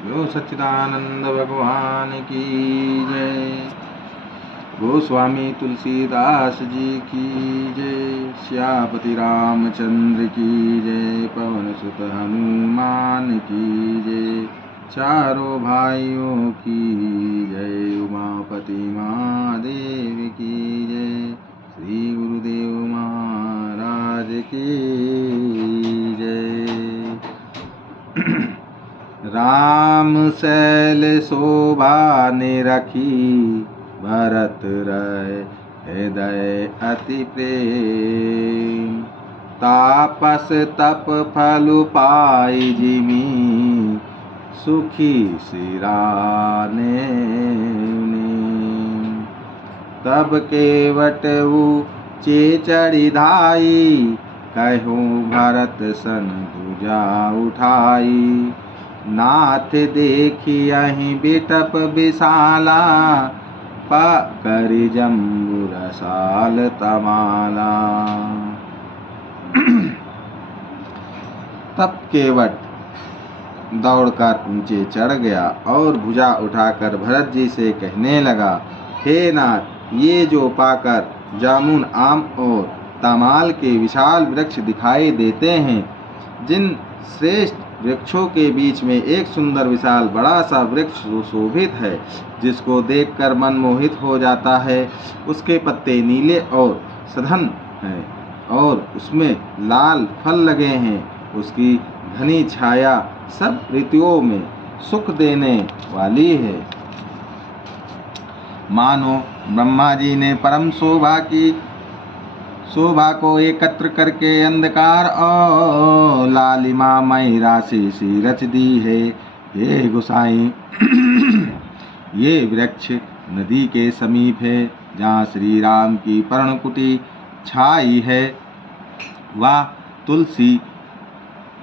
यो सच्चिदानंद भगवान की जय। गोस्वामी तुलसीदास जी की जय। श्यापति रामचंद्र की जय। पवन सुत हनुमान की जय। चारों भाइयों की जय। उमापति महादेव की जय। श्री गुरुदेव महाराज की जय। राम शैल शोभा निरखी भरत रय हृदय अति प्रेम। तापस तप फल पाई जिमी सुखी सिराने। तब केवट ऊचे चढ़ी धाई कहूँ भरत सन भुजा उठाई। नाथ देखी अहि बिटप विशाला पकर जम्बू रसाल तमाला। तब केवट दौड़कर ऊंचे चढ़ गया और भुजा उठाकर भरत जी से कहने लगा, हे नाथ, ये जो पाकर जामुन आम और तमाल के विशाल वृक्ष दिखाई देते हैं, जिन श्रेष्ठ वृक्षों के बीच में एक सुंदर विशाल बड़ा सा वृक्ष सुशोभित है, जिसको देखकर मन मोहित हो जाता है। उसके पत्ते नीले और सघन हैं और उसमें लाल फल लगे हैं। उसकी घनी छाया सब ऋतुओं में सुख देने वाली है। मानो ब्रह्मा जी ने परम शोभा को एकत्र करके अंधकार और लालिमामय राशि सी रच दी है। हे गोसाई, ये वृक्ष नदी के समीप है, जहाँ श्री राम की पर्णकुटी छाई है। वह तुलसी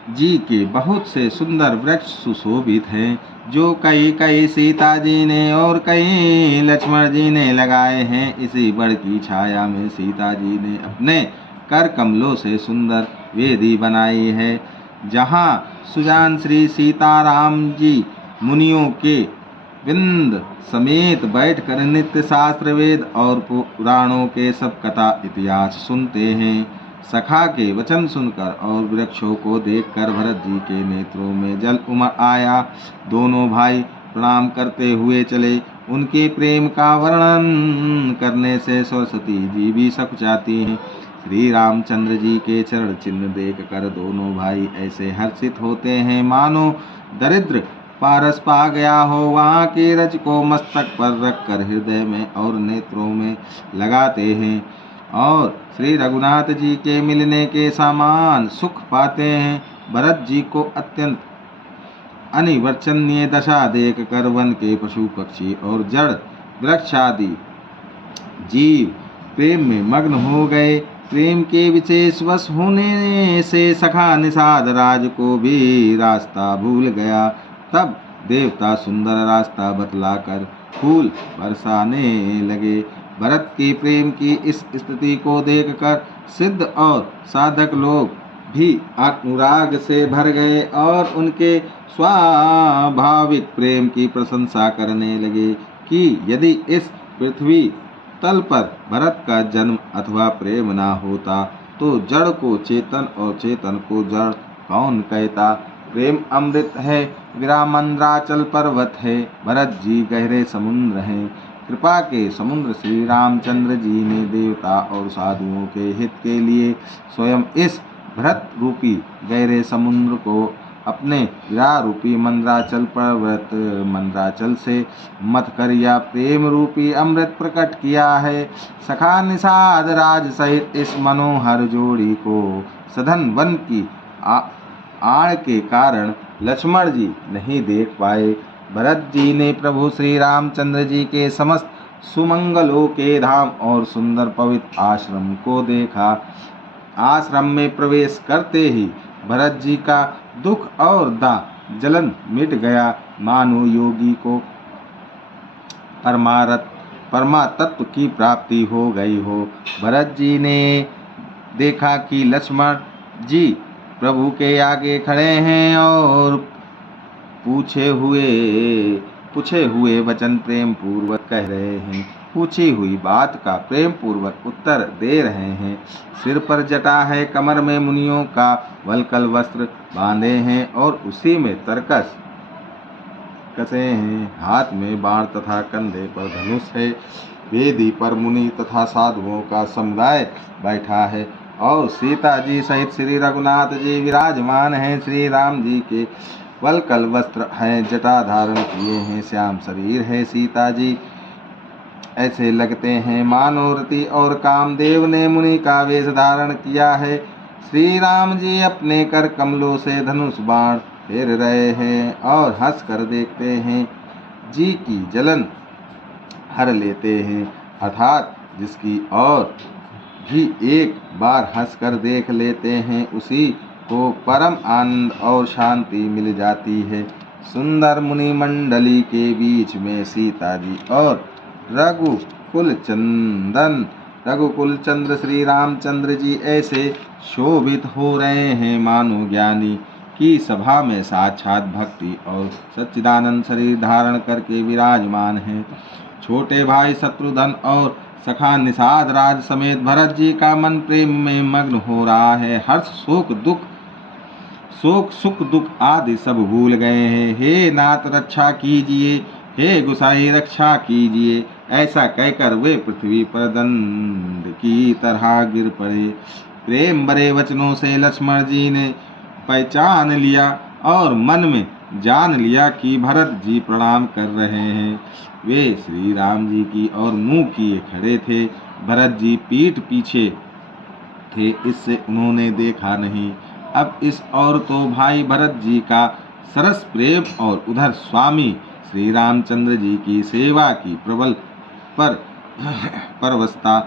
जी के बहुत से सुंदर वृक्ष सुशोभित हैं, जो कई सीता जी ने और कई लक्ष्मण जी ने लगाए हैं। इसी बड़ की छाया में सीता जी ने अपने कर कमलों से सुंदर वेदी बनाई है, जहाँ सुजान श्री सीताराम जी मुनियों के वृंद समेत बैठकर नित्य शास्त्र वेद और पुराणों के सब कथा इतिहास सुनते हैं। सखा के वचन सुनकर और वृक्षों को देखकर भरत जी के नेत्रों में जल उमड़ आया। दोनों भाई प्रणाम करते हुए चले। उनके प्रेम का वर्णन करने से सरस्वती जी भी सकुचाती हैं। श्री रामचंद्र जी के चरण चिन्ह देखकर दोनों भाई ऐसे हर्षित होते हैं, मानो दरिद्र पारस पा गया हो। वहाँ के रज को मस्तक पर रखकर हृदय में और नेत्रों में लगाते हैं और श्री रघुनाथ जी के मिलने के समान सुख पाते हैं। भरत जी को अत्यंत अनिवर्चनीय दशा देख कर वन के पशु पक्षी और जड़ वृक्ष आदि जीव प्रेम में मग्न हो गए। प्रेम के विशेष वश होने से सखा निषाद राज को भी रास्ता भूल गया। तब देवता सुंदर रास्ता बतलाकर फूल बरसाने लगे। भरत के प्रेम की इस स्थिति को देखकर सिद्ध और साधक लोग भी अनुराग से भर गए और उनके स्वाभाविक प्रेम की प्रशंसा करने लगे कि यदि इस पृथ्वी तल पर भरत का जन्म अथवा प्रेम ना होता तो जड़ को चेतन और चेतन को जड़ कौन कहता। प्रेम अमृत है, विरामंद्राचल पर्वत है, भरत जी गहरे समुद्र हैं। कृपा के समुद्र श्री रामचंद्र जी ने देवता और साधुओं के हित के लिए स्वयं इस भरत रूपी गहरे समुद्र को अपने विराह रूपी मंद्राचल पर्वत मंद्राचल से मथ कर या प्रेम रूपी अमृत प्रकट किया है। सखा निषाद राज सहित इस मनोहर जोड़ी को सघन वन की आड़ के कारण लक्ष्मण जी नहीं देख पाए। भरत जी ने प्रभु श्री रामचंद्र जी के समस्त सुमंगलों के धाम और सुंदर पवित्र आश्रम को देखा। आश्रम में प्रवेश करते ही भरत जी का दुख और जलन मिट गया, मानो योगी को परमातत्व की प्राप्ति हो गई हो। भरत जी ने देखा कि लक्ष्मण जी प्रभु के आगे खड़े हैं और पूछे हुए वचन प्रेम पूर्वक कह रहे हैं, पूछी हुई बात का प्रेम पूर्वक उत्तर दे रहे हैं। सिर पर जटा है, कमर में मुनियों का वलकल वस्त्र बांधे हैं और उसी में तरकस कसे हैं। हाथ में बाण तथा कंधे पर धनुष है। वेदी पर मुनि तथा साधुओं का समुदाय बैठा है और सीता जी सहित श्री रघुनाथ जी विराजमान हैं। श्री राम जी के वलकल वस्त्र हैं, जटा धारण किए हैं, श्याम शरीर है। सीता जी ऐसे लगते हैं मानो रति और कामदेव ने मुनि का वेश धारण किया है। श्री राम जी अपने कर कमलों से धनुष बाण फेर रहे हैं और हंस कर देखते हैं। जी की जलन हर लेते हैं, अर्थात जिसकी और भी एक बार हंसकर देख लेते हैं उसी को परम आनंद और शांति मिल जाती है। सुंदर मुनि मंडली के बीच में सीता जी और रघुकुल चंद्र श्री रामचंद्र जी ऐसे शोभित हो रहे हैं मानो ज्ञानी की सभा में साक्षात भक्ति और सच्चिदानंद शरीर धारण करके विराजमान है। छोटे भाई शत्रुघ्न और सखा निषाद राज समेत भरत जी का मन प्रेम में मग्न हो रहा है। हर्ष शोक सुख दुख आदि सब भूल गए हैं। हे नाथ रक्षा कीजिए, हे गुसाई रक्षा कीजिए, ऐसा कहकर वे पृथ्वी पर दंड की तरह गिर पड़े। प्रेम भरे वचनों से लक्ष्मण जी ने पहचान लिया और मन में जान लिया कि भरत जी प्रणाम कर रहे हैं। वे श्री राम जी की ओर मुंह किए खड़े थे। भरत जी पीठ पीछे थे, इससे उन्होंने देखा नहीं। अब इस और तो भाई भरत जी का सरस प्रेम और उधर स्वामी श्री रामचंद्र जी की सेवा की प्रबल परवस्ता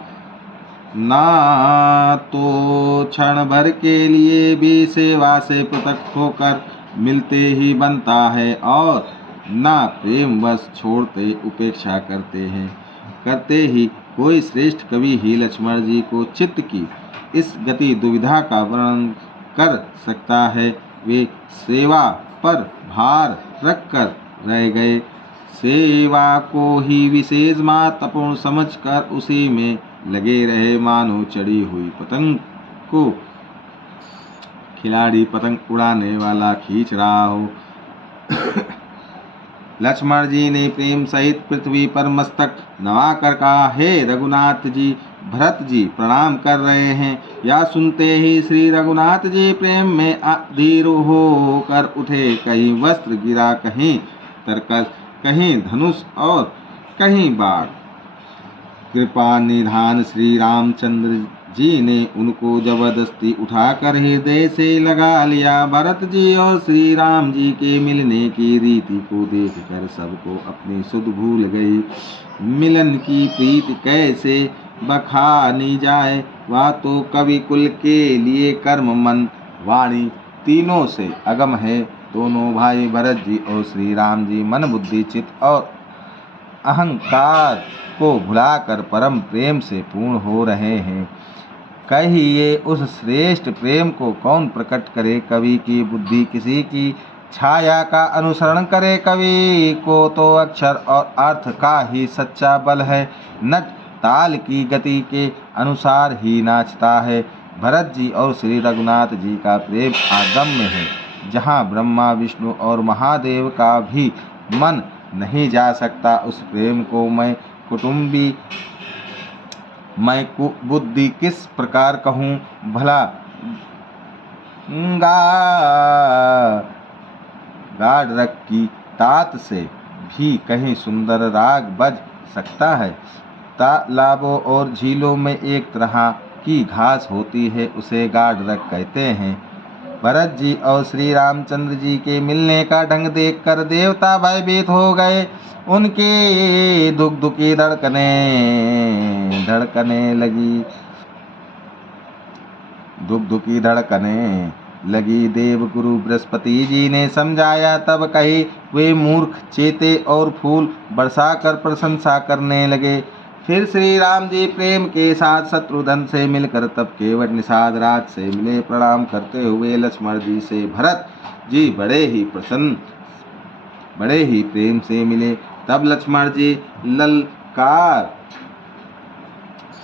ना तो क्षण भर के लिए भी सेवा से पृथक होकर मिलते ही बनता है और ना प्रेम बस छोड़ते उपेक्षा करते ही कोई श्रेष्ठ कवि ही लक्ष्मण जी को चित्त की इस गति दुविधा का वर्णन कर सकता है। वे सेवा पर भार रखकर रह गए, सेवा को ही विशेष महत्वपूर्ण समझकर उसी में लगे रहे मानो चढ़ी हुई पतंग को खिलाड़ी पतंग उड़ाने वाला खींच रहा हो। लक्ष्मण जी ने प्रेम सहित पृथ्वी पर मस्तक नवाकर कहा, हे रघुनाथ जी, भरत जी प्रणाम कर रहे हैं। यह सुनते ही श्री रघुनाथ जी प्रेम में अधीर होकर उठे। कहीं वस्त्र गिरा, कहीं तरकस, कहीं धनुष और कहीं बाण। कृपा निधान श्री रामचंद्र जी ने उनको जबरदस्ती उठाकर हृदय से लगा लिया। भरत जी और श्री राम जी के मिलने की रीति को देखकर सबको अपनी सुध भूल गई। मिलन की प्रीति कैसे बखानी जाए, वह तो कवि कुल के लिए कर्म मन वाणी तीनों से अगम है। दोनों भाई भरत जी और श्री राम जी मन बुद्धि चित्त और अहंकार को भुलाकर परम प्रेम से पूर्ण हो रहे हैं। कहिए उस श्रेष्ठ प्रेम को कौन प्रकट करे। कवि की बुद्धि किसी की छाया का अनुसरण करे। कवि को तो अक्षर और अर्थ का ही सच्चा बल है। नट ताल की गति के अनुसार ही नाचता है। भरत जी और श्री रघुनाथ जी का प्रेम आगम्य है, जहाँ ब्रह्मा विष्णु और महादेव का भी मन नहीं जा सकता। उस प्रेम को मैं बुद्धि किस प्रकार कहूँ भला। गाढ़ रग की तात से भी कहीं सुंदर राग बज सकता है। तालाबों और झीलों में एक तरह की घास होती है, उसे गाढ़ रग कहते हैं। भरत जी और श्री रामचंद्र जी के मिलने का ढंग देखकर देवता भयभीत हो गए। उनके दुख की धड़कने लगी। देव गुरु बृहस्पति जी ने समझाया, तब कही वे मूर्ख चेते और फूल बरसाकर प्रशंसा करने लगे। फिर श्री राम जी प्रेम के साथ शत्रुघ्न से मिलकर तब केवट निषाद राज से मिले। प्रणाम करते हुए लक्ष्मण जी से भरत जी बड़े ही प्रसन्न बड़े ही प्रेम से मिले। तब लक्ष्मण जी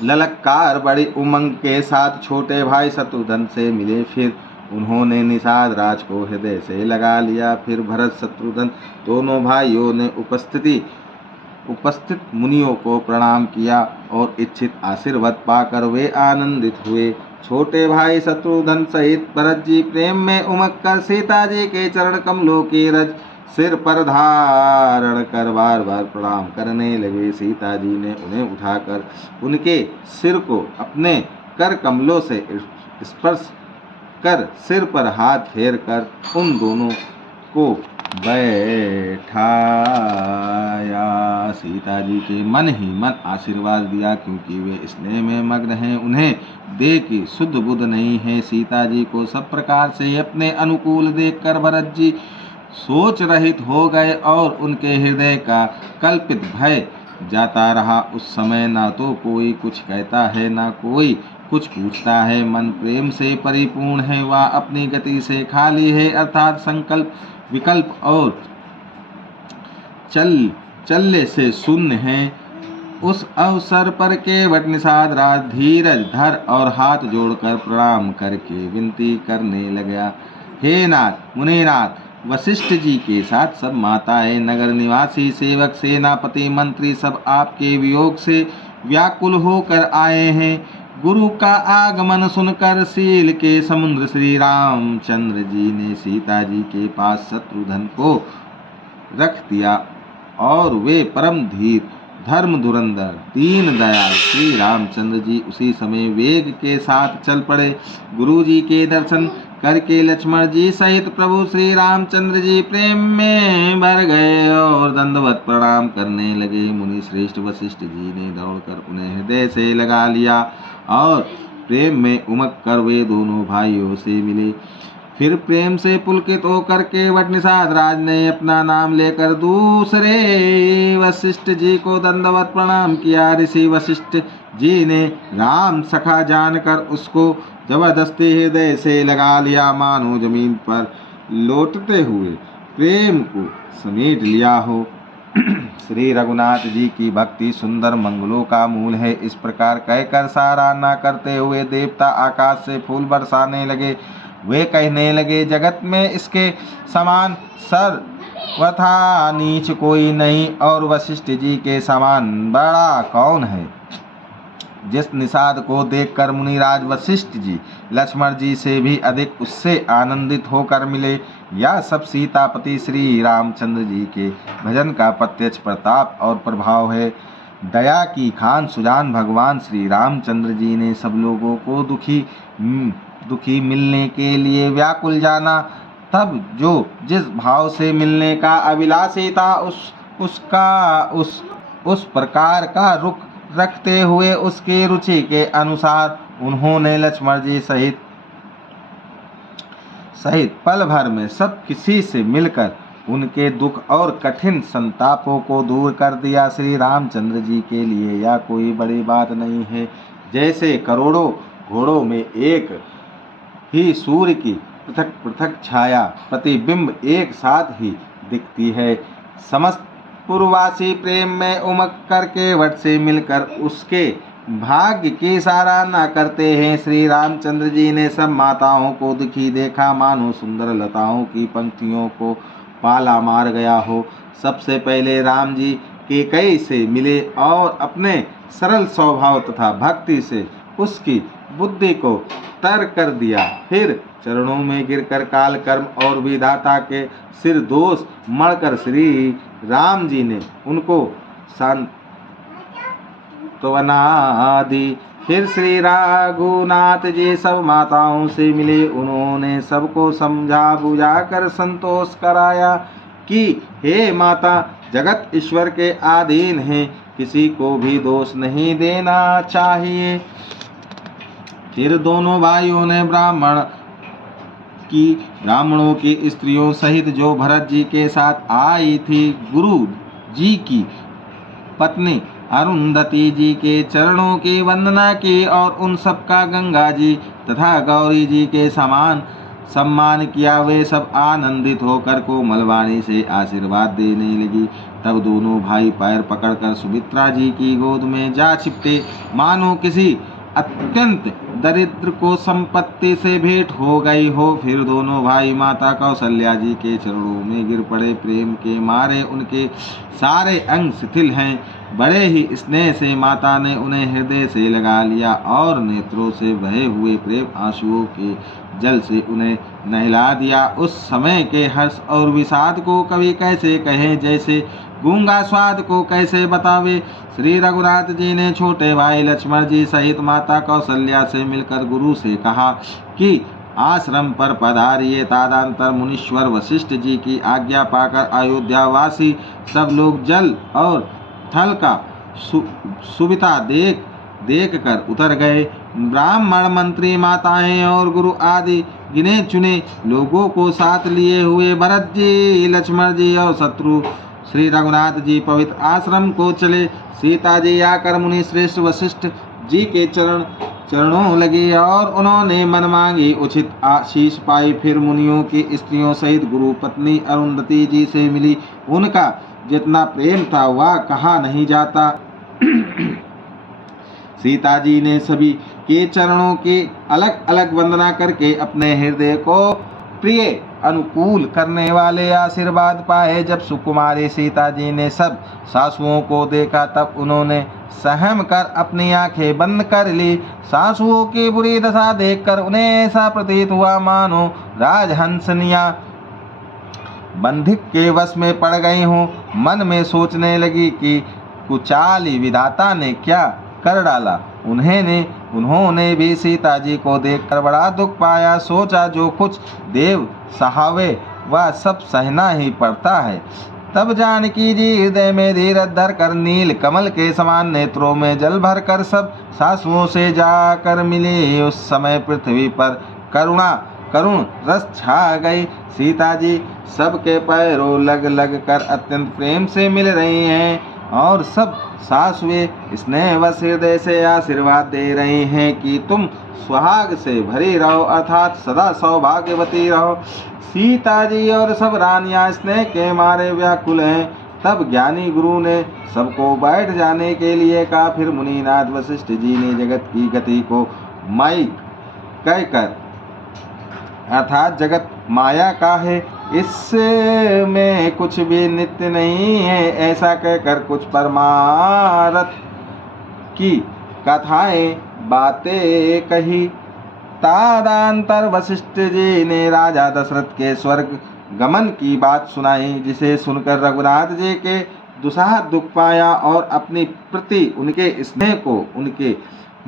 ललकार बड़ी उमंग के साथ छोटे भाई शत्रुघ्न से मिले। फिर उन्होंने निषाद राज को हृदय से लगा लिया। फिर भरत शत्रुघ्न दोनों भाइयों ने उपस्थित मुनियों को प्रणाम किया और इच्छित आशीर्वाद पाकर वे आनंदित हुए। छोटे भाई शत्रुघ्न सहित भरत जी प्रेम में उमग कर सीता जी के चरण कमलों की रज सिर पर धारण कर बार बार प्रणाम करने लगे। सीता जी ने उन्हें उठाकर उनके सिर को अपने कर कमलों से स्पर्श कर सिर पर हाथ फेर कर उन दोनों को बैठाया। सीता जी के मन ही मन आशीर्वाद दिया, क्योंकि वे स्नेह में मग्न हैं। उन्हें देख कि शुद्ध बुद्ध नहीं है। सीता जी को सब प्रकार से अपने अनुकूल देखकर भरत जी सोच रहित हो गए और उनके हृदय का कल्पित भय जाता रहा। उस समय ना तो कोई कुछ कहता है, ना कोई कुछ पूछता है। मन प्रेम से परिपूर्ण है, वह अपनी गति से खाली है, अर्थात संकल्प विकल्प और चल्ले से शून्य है। उस अवसर पर केवट निषाद राज धीरज धर और हाथ जोड़कर प्रणाम करके विनती करने लगा। हे नाथ मुनिनाथ, वशिष्ठ जी के साथ सब माताएं, नगर निवासी, सेवक, सेनापति, मंत्री सब आपके वियोग से व्याकुल होकर आए हैं। गुरु का आगमन सुनकर शील के समुद्र श्री रामचंद्र जी ने सीता जी के पास शत्रुघ्न को रख दिया और वे परम धीर धर्म धुरंधर दीन दयाल श्री रामचंद्र जी उसी समय वेग के साथ चल पड़े। गुरु जी के दर्शन करके लक्ष्मण जी सहित प्रभु श्री रामचंद्र जी प्रेम में भर गए और दंडवत प्रणाम करने लगे। मुनि श्रेष्ठ वशिष्ठ जी ने दौड़कर उन्हें हृदय से लगा लिया और प्रेम में उमग कर वे दोनों भाइयों से मिले। फिर प्रेम से पुलकित होकर केवट निषाद राज ने अपना नाम लेकर दूसरे वशिष्ठ जी को दंडवत प्रणाम किया। ऋषि वशिष्ठ जी ने राम सखा जानकर उसको जबरदस्ती हृदय से लगा लिया, मानो जमीन पर लौटते हुए प्रेम को समेट लिया हो। श्री रघुनाथ जी की भक्ति सुंदर मंगलों का मूल है। इस प्रकार कहकर सराहना करते हुए देवता आकाश से फूल बरसाने लगे। वे कहने लगे, जगत में इसके समान सर्वथा नीच कोई नहीं और वशिष्ठ जी के समान बड़ा कौन है। जिस निषाद को देखकर मुनिराज वशिष्ठ जी लक्ष्मण जी से भी अधिक उससे आनंदित होकर मिले, यह सब सीतापति श्री रामचंद्र जी के भजन का प्रत्यक्ष प्रताप और प्रभाव है। दया की खान सुजान भगवान श्री रामचंद्र जी ने सब लोगों को दुखी मिलने के लिए व्याकुल जाना। तब जो जिस भाव से मिलने का अभिलाषी था उस प्रकार का रुख रखते हुए उसकी रुचि के अनुसार उन्होंने लक्ष्मण जी सहित पल भर में सब किसी से मिलकर उनके दुख और कठिन संतापों को दूर कर दिया। श्री रामचंद्र जी के लिए यह कोई बड़ी बात नहीं है। जैसे करोड़ों घोड़ों में एक ही सूर्य की पृथक पृथक छाया प्रतिबिंब एक साथ ही दिखती है। समस्त पूर्ववासी प्रेम में उमग करके वट से मिलकर उसके भाग्य की सराहना करते हैं। श्री रामचंद्र जी ने सब माताओं को दुखी देखा, मानो सुंदर लताओं की पंक्तियों को पाला मार गया हो। सबसे पहले राम जी के कई से मिले और अपने सरल स्वभाव तथा भक्ति से उसकी बुद्धि को तर कर दिया। फिर चरणों में गिरकर काल कर्म और विधाता के सिर दोष मढ़कर श्री राम जी ने उनको सांत्वना दी। फिर श्री रघुनाथ जी सब माताओं से मिले। उन्होंने सबको समझा बुझा कर संतोष कराया कि हे माता, जगत ईश्वर के अधीन है, किसी को भी दोष नहीं देना चाहिए। फिर दोनों भाइयों ने ब्राह्मणों की स्त्रियों सहित जो भरत जी के साथ आई थी, गुरु जी की पत्नी अरुंधति जी के चरणों की वंदना की और उन सबका गंगा जी तथा गौरी जी के समान सम्मान किया। वे सब आनंदित होकर कोमलवाणी से आशीर्वाद देने लगी। तब दोनों भाई पैर पकड़कर सुमित्रा जी की गोद में जा छिपटे, मानो किसी अत्यंत दरिद्र को संपत्ति से भेंट हो गई हो। फिर दोनों भाई माता कौशल्या जी के चरणों में गिर पड़े। प्रेम के मारे उनके सारे अंग शिथिल हैं। बड़े ही स्नेह से माता ने उन्हें हृदय से लगा लिया और नेत्रों से बहे हुए प्रेम आंसुओं के जल से उन्हें नहला दिया। उस समय के हर्ष और विषाद को कवि कैसे कहें, जैसे गूंगा स्वाद को कैसे बतावे। श्री रघुनाथ जी ने छोटे भाई लक्ष्मण जी सहित माता कौशल्या से मिलकर गुरु से कहा कि आश्रम पर पधारिए। तदनंतर मुनीश्वर वशिष्ठ जी की आज्ञा पाकर अयोध्यावासी सब लोग जल और थल का सुविधा देख कर उतर गए। ब्राह्मण, मंत्री, माताएं और गुरु आदि गिने चुने लोगों को साथ लिए हुए भरत जी, लक्ष्मण जी और शत्रु श्री रघुनाथ जी पवित्र आश्रम को चले। सीता जी आकर मुनि श्रेष्ठ वशिष्ठ जी के चरणों लगी और उन्होंने मन मांगी उचित आशीष पाई। फिर मुनियों की स्त्रियों सहित गुरु पत्नी अरुंधति जी से मिली। उनका जितना प्रेम था वह कहा नहीं जाता। सीता जी ने सभी के चरणों की अलग अलग वंदना करके अपने हृदय को प्रिय अनुकूल करने वाले आशीर्वाद पाए। जब सुकुमारी सीता जी ने सब सासुओं को देखा तब उन्होंने सहम कर अपनी आंखें बंद कर ली। सासुओं की बुरी दशा देखकर उन्हें ऐसा प्रतीत हुआ मानो राजहंसनिया बंधिक के वश में पड़ गई हूँ। मन में सोचने लगी कि कुचाली विधाता ने क्या कर डाला। उन्होंने भी सीता जी को देखकर बड़ा दुख पाया। सोचा जो कुछ देव सहावे वह सब सहना ही पड़ता है। तब जानकी जी हृदय में धीरज धर कर नील कमल के समान नेत्रों में जल भर कर सब सासुओं से जाकर मिली। उस समय पृथ्वी पर करुण रस छा गई। सीता जी सबके पैरों लग कर अत्यंत प्रेम से मिल रही हैं और सब सासुएं स्नेहवश हृदय से आशीर्वाद दे रही हैं कि तुम सुहाग से भरी रहो, अर्थात सदा सौभाग्यवती रहो। सीता जी और सब रानियां स्नेह के मारे व्याकुल हैं। तब ज्ञानी गुरु ने सबको बैठ जाने के लिए कहा। फिर मुनिनाथ वशिष्ठ जी ने जगत की गति को माइक कहकर अर्थात जगत माया का है, इसमें कुछ भी नित्य नहीं है, ऐसा कहकर कुछ परमार्थ की कथाएं बातें कही। तदनंतर वशिष्ठ जी ने राजा दशरथ के स्वर्ग गमन की बात सुनाई, जिसे सुनकर रघुनाथ जी के दुसाह दुख पाया और अपनी प्रति उनके स्नेह को उनके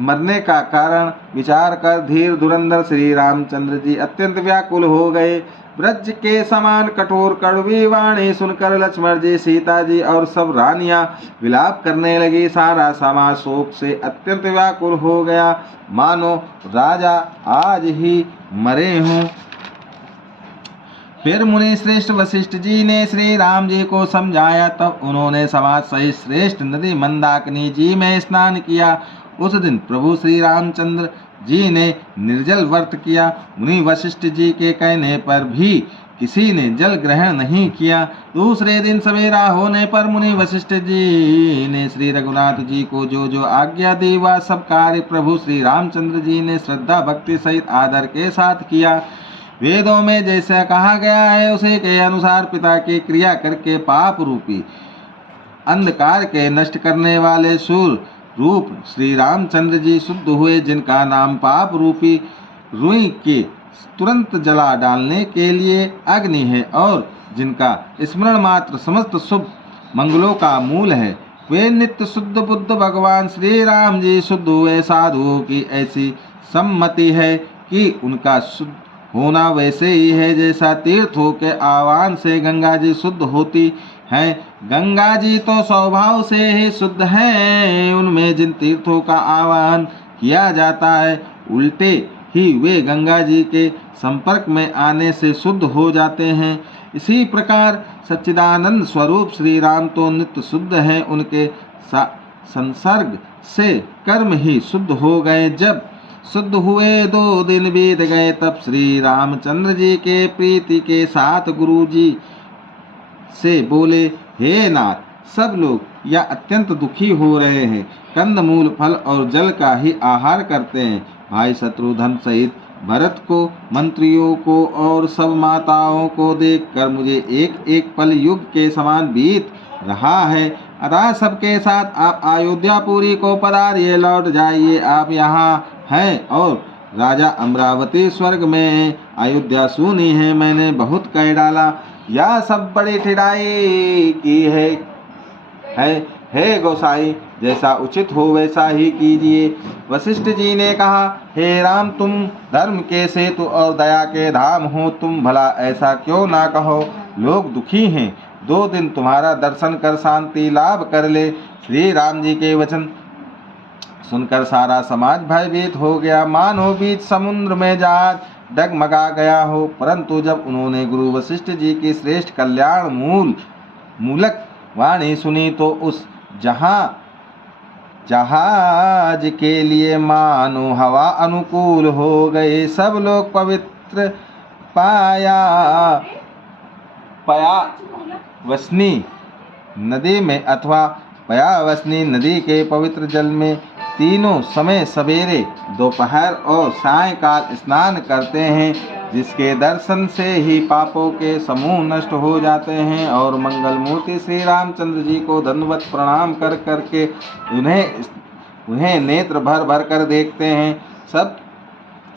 मरने का कारण विचार कर धीर धुरंधर श्री रामचंद्र जी अत्यंत व्याकुल हो गए। ब्रज के समान कठोर कड़वी वाणी सुनकर लक्ष्मण जी, सीता जी और सब रानियां विलाप करने लगी। सारा समाज शोक से अत्यंत व्याकुल हो गया, मानो राजा आज ही मरे हों। फिर मुनि श्रेष्ठ वशिष्ठ जी ने श्री राम जी को समझाया। तब उन्होंने समाज सहित श्रेष्ठ नदी मंदाकिनी जी में स्नान किया। उस दिन प्रभु श्री रामचंद्र जी ने निर्जल व्रत किया। मुनि वशिष्ठ जी के कहने पर भी किसी ने जल ग्रहण नहीं किया। दूसरे दिन सवेरा होने पर मुनि वशिष्ठ जी ने श्री रघुनाथ जी को जो आज्ञा दी वह सब कार्य प्रभु श्री रामचंद्र जी ने श्रद्धा भक्ति सहित आदर के साथ किया। वेदों में जैसा कहा गया है उसी के अनुसार पिता की क्रिया करके पाप रूपी अंधकार के नष्ट करने वाले सूर्य रूप श्री रामचंद्र जी शुद्ध हुए, जिनका नाम पाप रूपी रुई के तुरंत जला डालने के लिए अग्नि है और जिनका स्मरण मात्र समस्त शुभ मंगलों का मूल है। वे नित्य शुद्ध बुद्ध भगवान श्री राम जी शुद्ध हुए। साधुओं की ऐसी सम्मति है कि उनका शुद्ध होना वैसे ही है जैसा तीर्थों के आह्वान से गंगा जी शुद्ध होती हैं। गंगा जी तो स्वभाव से ही शुद्ध हैं, उनमें जिन तीर्थों का आह्वान किया जाता है उल्टे ही वे गंगा जी के संपर्क में आने से शुद्ध हो जाते हैं। इसी प्रकार सच्चिदानंद स्वरूप श्री राम तो नित्य शुद्ध हैं, उनके संसर्ग से कर्म ही शुद्ध हो गए। जब शुद्ध हुए 2 दिन बीत गए। तब श्री रामचंद्र जी के प्रीति के साथ गुरु जी से बोले, हे नाथ, सब लोग या अत्यंत दुखी हो रहे हैं, कंदमूल फल और जल का ही आहार करते हैं। भाई शत्रुघ्न सहित भरत को, मंत्रियों को और सब माताओं को देखकर मुझे एक एक पल युग के समान बीत रहा है। अतः सबके साथ आप अयोध्यापुरी को पधारिए, लौट जाइए। आप यहाँ हैं और राजा अमरावती स्वर्ग में है। अयोध्या सुनी है, मैंने बहुत कह डाला, यह सब बड़ी ठिठाई की है हे गोसाई, जैसा उचित हो वैसा ही कीजिए। वशिष्ठ जी ने कहा, हे राम, तुम धर्म के सेतु और दया के धाम हो, तुम भला ऐसा क्यों ना कहो। लोग दुखी हैं, 2 दिन तुम्हारा दर्शन कर शांति लाभ कर ले। श्री राम जी के वचन सुनकर सारा समाज भयभीत हो गया, मानो बीच समुद्र में जहाज डगमगा गया हो। परंतु जब उन्होंने गुरु वशिष्ठ जी की श्रेष्ठ कल्याण मूलक वाणी सुनी तो उस जहाज के लिए मानो हवा अनुकूल हो गए। सब लोग पवित्र पयावसनी नदी में अथवा पयावसनी नदी के पवित्र जल में तीनों समय सवेरे, दोपहर और सायंकाल स्नान करते हैं, जिसके दर्शन से ही पापों के समूह नष्ट हो जाते हैं। और मंगल मूर्ति श्री रामचंद्र जी को दंडवत प्रणाम कर करके उन्हें नेत्र भर भर कर देखते हैं। सब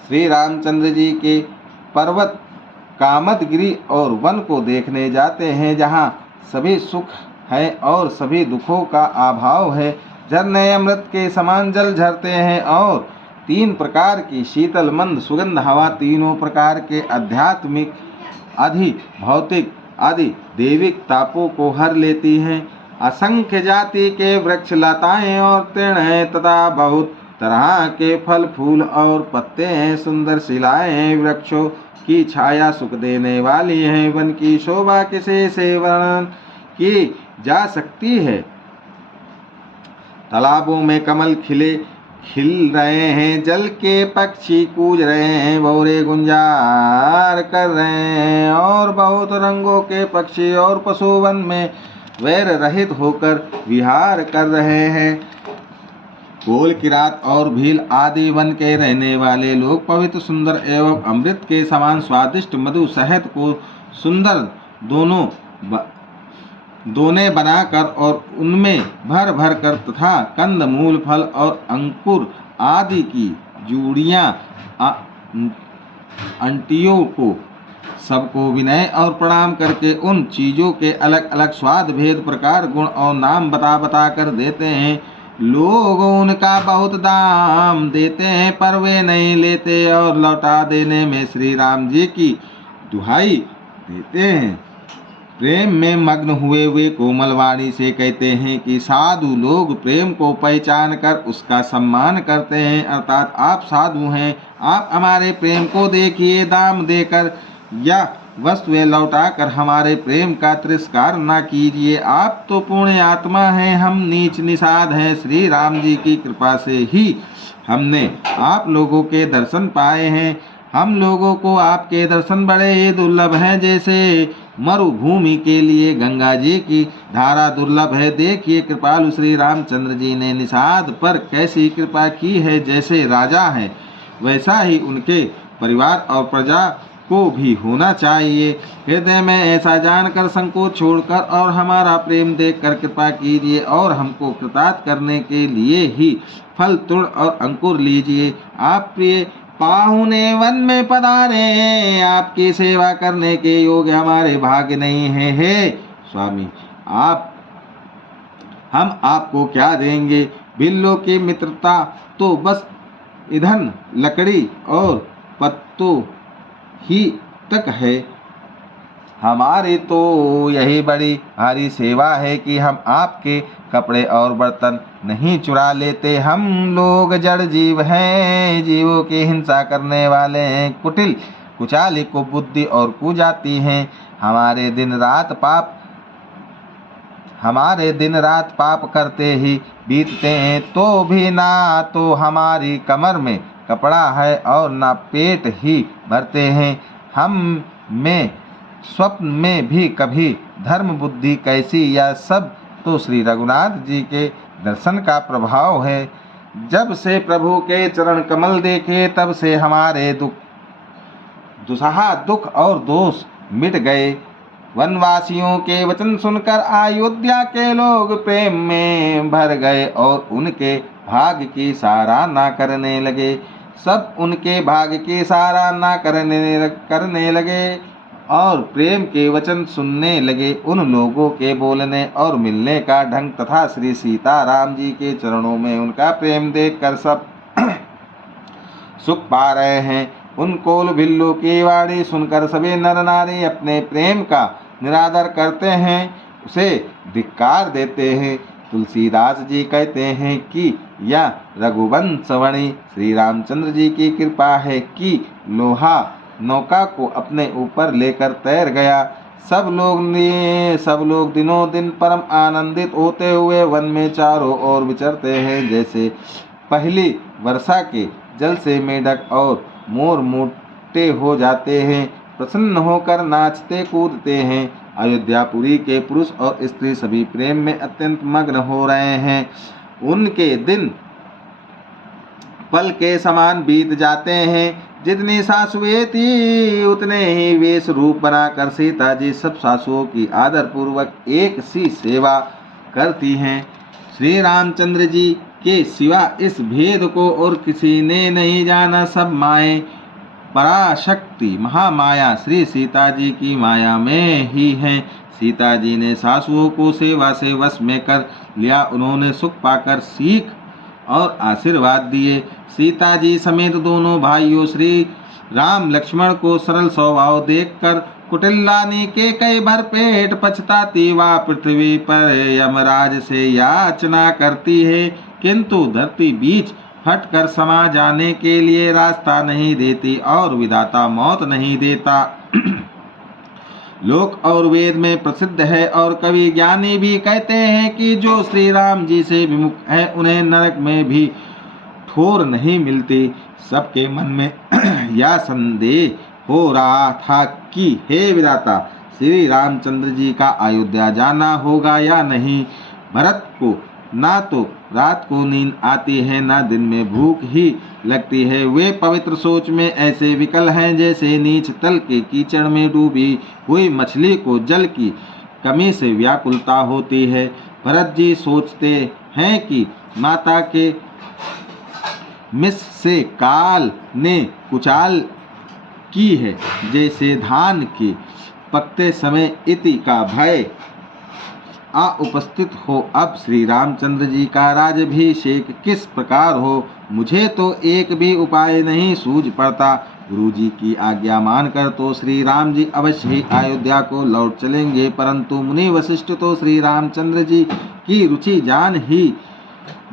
श्री रामचंद्र जी के पर्वत कामदगिरी और वन को देखने जाते हैं, जहाँ सभी सुख है और सभी दुखों का अभाव है। झरने अमृत के समान जल झरते हैं और 3 प्रकार की शीतल मंद सुगंध हवा तीनों प्रकार के आध्यात्मिक, आदि भौतिक, आदि दैविक तापों को हर लेती है। असंख्य जाति के वृक्ष, लताएं और तृण हैं तथा बहुत तरह के फल फूल और पत्ते हैं। सुंदर शिलाएं हैं, वृक्षों की छाया सुख देने वाली है। वन की शोभा किसी से वर्णन की जा सकती है। तालाबों में कमल खिल रहे हैं, जल के पक्षी कूज रहे हैं, भौरे गुंजार कर रहे हैं और बहुत रंगों के पक्षी और पशु वन में वैर रहित होकर विहार कर रहे हैं। कोल, किरात और भील आदि वन के रहने वाले लोग पवित्र, सुंदर एवं अमृत के समान स्वादिष्ट मधु शहद को सुंदर दोने बनाकर और उनमें भर भर कर तथा कंद मूल फल और अंकुर आदि की जूड़ियाँ अंटियों को सबको विनय और प्रणाम करके उन चीज़ों के अलग अलग स्वाद भेद प्रकार गुण और नाम बता कर देते हैं। लोग उनका बहुत दाम देते हैं, पर वे नहीं लेते और लौटा देने में श्री राम जी की दुहाई देते हैं। प्रेम में मग्न हुए वे कोमल वाणी से कहते हैं कि साधु लोग प्रेम को पहचान कर उसका सम्मान करते हैं, अर्थात आप साधु हैं, आप हमारे प्रेम को देखिए, दाम देकर या वस्तुएं लौटाकर हमारे प्रेम का तिरस्कार न कीजिए। आप तो पुण्य आत्मा हैं, हम नीच निषाद हैं। श्री राम जी की कृपा से ही हमने आप लोगों के दर्शन पाए हैं। हम लोगों को आपके दर्शन बड़े ही दुर्लभ हैं, जैसे मरुभूमि के लिए गंगा जी की धारा दुर्लभ है। देखिए कृपालु श्री रामचंद्र जी ने निषाद पर कैसी कृपा की है। जैसे राजा हैं वैसा ही उनके परिवार और प्रजा को भी होना चाहिए। हृदय में ऐसा जानकर संकोच छोड़कर और हमारा प्रेम देखकर कृपा कीजिए और हमको कृतार्थ करने के लिए ही फल तुड़ और अंकुर लीजिए। आप प्रिय पाहुने वन में पधारे, आपकी सेवा करने के योग्य हमारे भाग्य नहीं है। हे स्वामी, हम आपको क्या देंगे। बिल्लों की मित्रता तो बस ईंधन, लकड़ी और पत्तों ही तक है। हमारी तो यही बड़ी भारी सेवा है कि हम आपके कपड़े और बर्तन नहीं चुरा लेते। हम लोग जड़ जीव हैं, जीवों की हिंसा करने वाले हैं, कुटिल कुचाली को बुद्धि और कुजाती हैं। हमारे दिन रात पाप करते ही बीतते हैं, तो भी ना तो हमारी कमर में कपड़ा है और न पेट ही भरते हैं। हम में स्वप्न में भी कभी धर्म बुद्धि कैसी, यह सब तो श्री रघुनाथ जी के दर्शन का प्रभाव है। जब से प्रभु के चरण कमल देखे तब से हमारे दुसहा दुख और दोष मिट गए। वनवासियों के वचन सुनकर अयोध्या के लोग प्रेम में भर गए और उनके भाग्य की सराहना करने लगे। सब उनके भाग्य की सराहना करने लगे और प्रेम के वचन सुनने लगे। उन लोगों के बोलने और मिलने का ढंग तथा श्री सीताराम जी के चरणों में उनका प्रेम देखकर सब सुख पा रहे हैं। उन कोल बिल्लू की वाणी सुनकर सभी नर नारी अपने प्रेम का निरादर करते हैं, उसे धिक्कार देते हैं। तुलसीदास जी कहते हैं कि यह रघुवंशवणी श्री रामचंद्र जी की कृपा है कि लोहा नौका को अपने ऊपर लेकर तैर गया। सब लोग दिनों दिन परम आनंदित होते हुए वन में चारों ओर विचरते हैं। जैसे पहली वर्षा के जल से मेढक और मोर मोटे हो जाते हैं, प्रसन्न होकर नाचते कूदते हैं। अयोध्यापुरी के पुरुष और स्त्री सभी प्रेम में अत्यंत मग्न हो रहे हैं। उनके दिन पल के समान बीत जाते हैं। जितनी सासुएं थी उतने ही वेश रूप बनाकर सीता जी सब सासुओं की आदर पूर्वक एक सी सेवा करती हैं। श्री रामचंद्र जी के सिवा इस भेद को और किसी ने नहीं जाना। सब माएँ पराशक्ति महामाया श्री सीता जी की माया में ही हैं। सीता जी ने सासुओं को सेवा से वश में कर लिया। उन्होंने सुख पाकर सीख और आशीर्वाद दिए। सीता जी समेत दोनों भाइयों श्री राम लक्ष्मण को सरल स्वभाव देखकर कुटिलानी के कई भर पेट पछताती वा पृथ्वी पर यमराज से याचना करती है, किंतु धरती बीच हट कर समा जाने के लिए रास्ता नहीं देती और विधाता मौत नहीं देता। लोक और वेद में प्रसिद्ध है और कवि ज्ञानी भी कहते हैं कि जो श्री राम जी से विमुख है उन्हें नरक में भी ठोर नहीं मिलती। सबके मन में यह संदेह हो रहा था कि हे विधाता, श्री रामचंद्र जी का अयोध्या जाना होगा या नहीं। भरत को ना तो रात को नींद आती है ना दिन में भूख ही लगती है। वे पवित्र सोच में ऐसे विकल हैं जैसे नीच तल के कीचड़ में डूबी हुई मछली को जल की कमी से व्याकुलता होती है। भरत जी सोचते हैं कि माता के मिस से काल ने कुचाल की है, जैसे धान के पकते समय इति का भय उपस्थित हो। अब श्री रामचंद्र जी का राज्याभिषेक किस प्रकार हो, मुझे तो एक भी उपाय नहीं सूझ पड़ता। गुरु जी की आज्ञा मानकर तो श्री राम जी अवश्य ही अयोध्या को लौट चलेंगे, परंतु मुनि वशिष्ठ तो श्री रामचंद्र जी की रुचि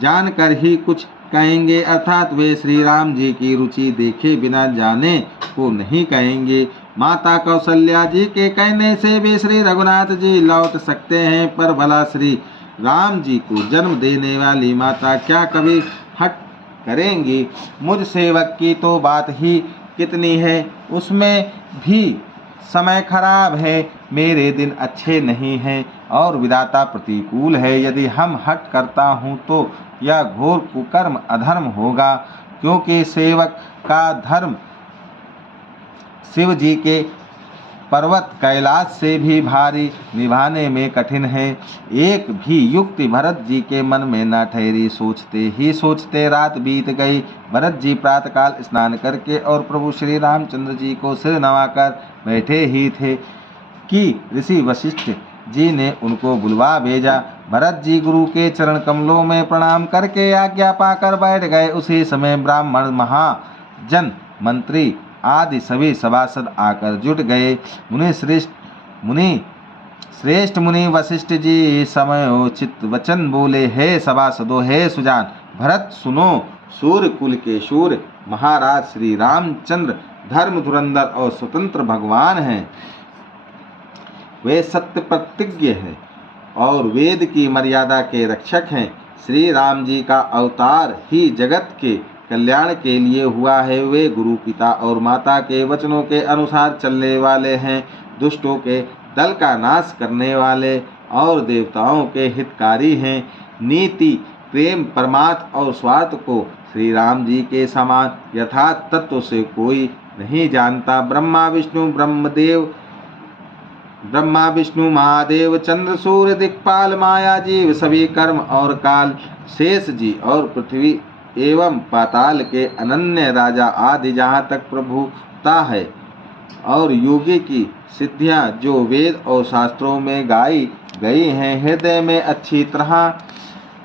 जानकर ही कुछ कहेंगे, अर्थात वे श्री राम जी की रुचि देखे बिना जाने को नहीं कहेंगे। माता कौशल्या जी के कहने से भी श्री रघुनाथ जी लौट सकते हैं, पर भला श्री राम जी को जन्म देने वाली माता क्या कभी हट करेंगी। मुझ सेवक की तो बात ही कितनी है, उसमें भी समय खराब है, मेरे दिन अच्छे नहीं हैं और विधाता प्रतिकूल है। यदि हम हट करता हूँ तो यह घोर कुकर्म अधर्म होगा, क्योंकि सेवक का धर्म शिव जी के पर्वत कैलाश से भी भारी, निभाने में कठिन है। एक भी युक्ति भरत जी के मन में न ठहरी। सोचते ही सोचते रात बीत गई। भरत जी प्रातःकाल स्नान करके और प्रभु श्री रामचंद्र जी को सिर नवाकर बैठे ही थे कि ऋषि वशिष्ठ जी ने उनको बुलवा भेजा। भरत जी गुरु के चरण कमलों में प्रणाम करके आज्ञा पाकर बैठ गए। उसी समय ब्राह्मण, महाजन, मंत्री आदि सभी सभासद आकर जुट गए। श्रेष्ठ मुनि वशिष्ठ जी समयोचित वचन बोले, हे सभासदों, हे सुजान, भरत सुनो, सूर्य कुल के सूर्य महाराज श्री रामचंद्र धर्म धुरंधर और स्वतंत्र भगवान हैं। वे सत्य प्रतिज्ञ हैं और वेद की मर्यादा के रक्षक हैं। श्री राम जी का अवतार ही जगत के कल्याण के लिए हुआ है। वे गुरु पिता और माता के वचनों के अनुसार चलने वाले हैं, दुष्टों के दल का नाश करने वाले और देवताओं के हितकारी हैं। नीति, प्रेम, परमार्थ और स्वार्थ को श्री राम जी के समान यथार्थ तत्व से कोई नहीं जानता। ब्रह्मा विष्णु महादेव, चंद्र सूर्य दिक्पाल, माया जीव, सभी कर्म और काल, शेष जी और पृथ्वी एवं पाताल के अनन्य राजा आदि जहाँ तक प्रभुता है और योगी की सिद्धियाँ जो वेद और शास्त्रों में गाई गई हैं, हृदय में अच्छी तरह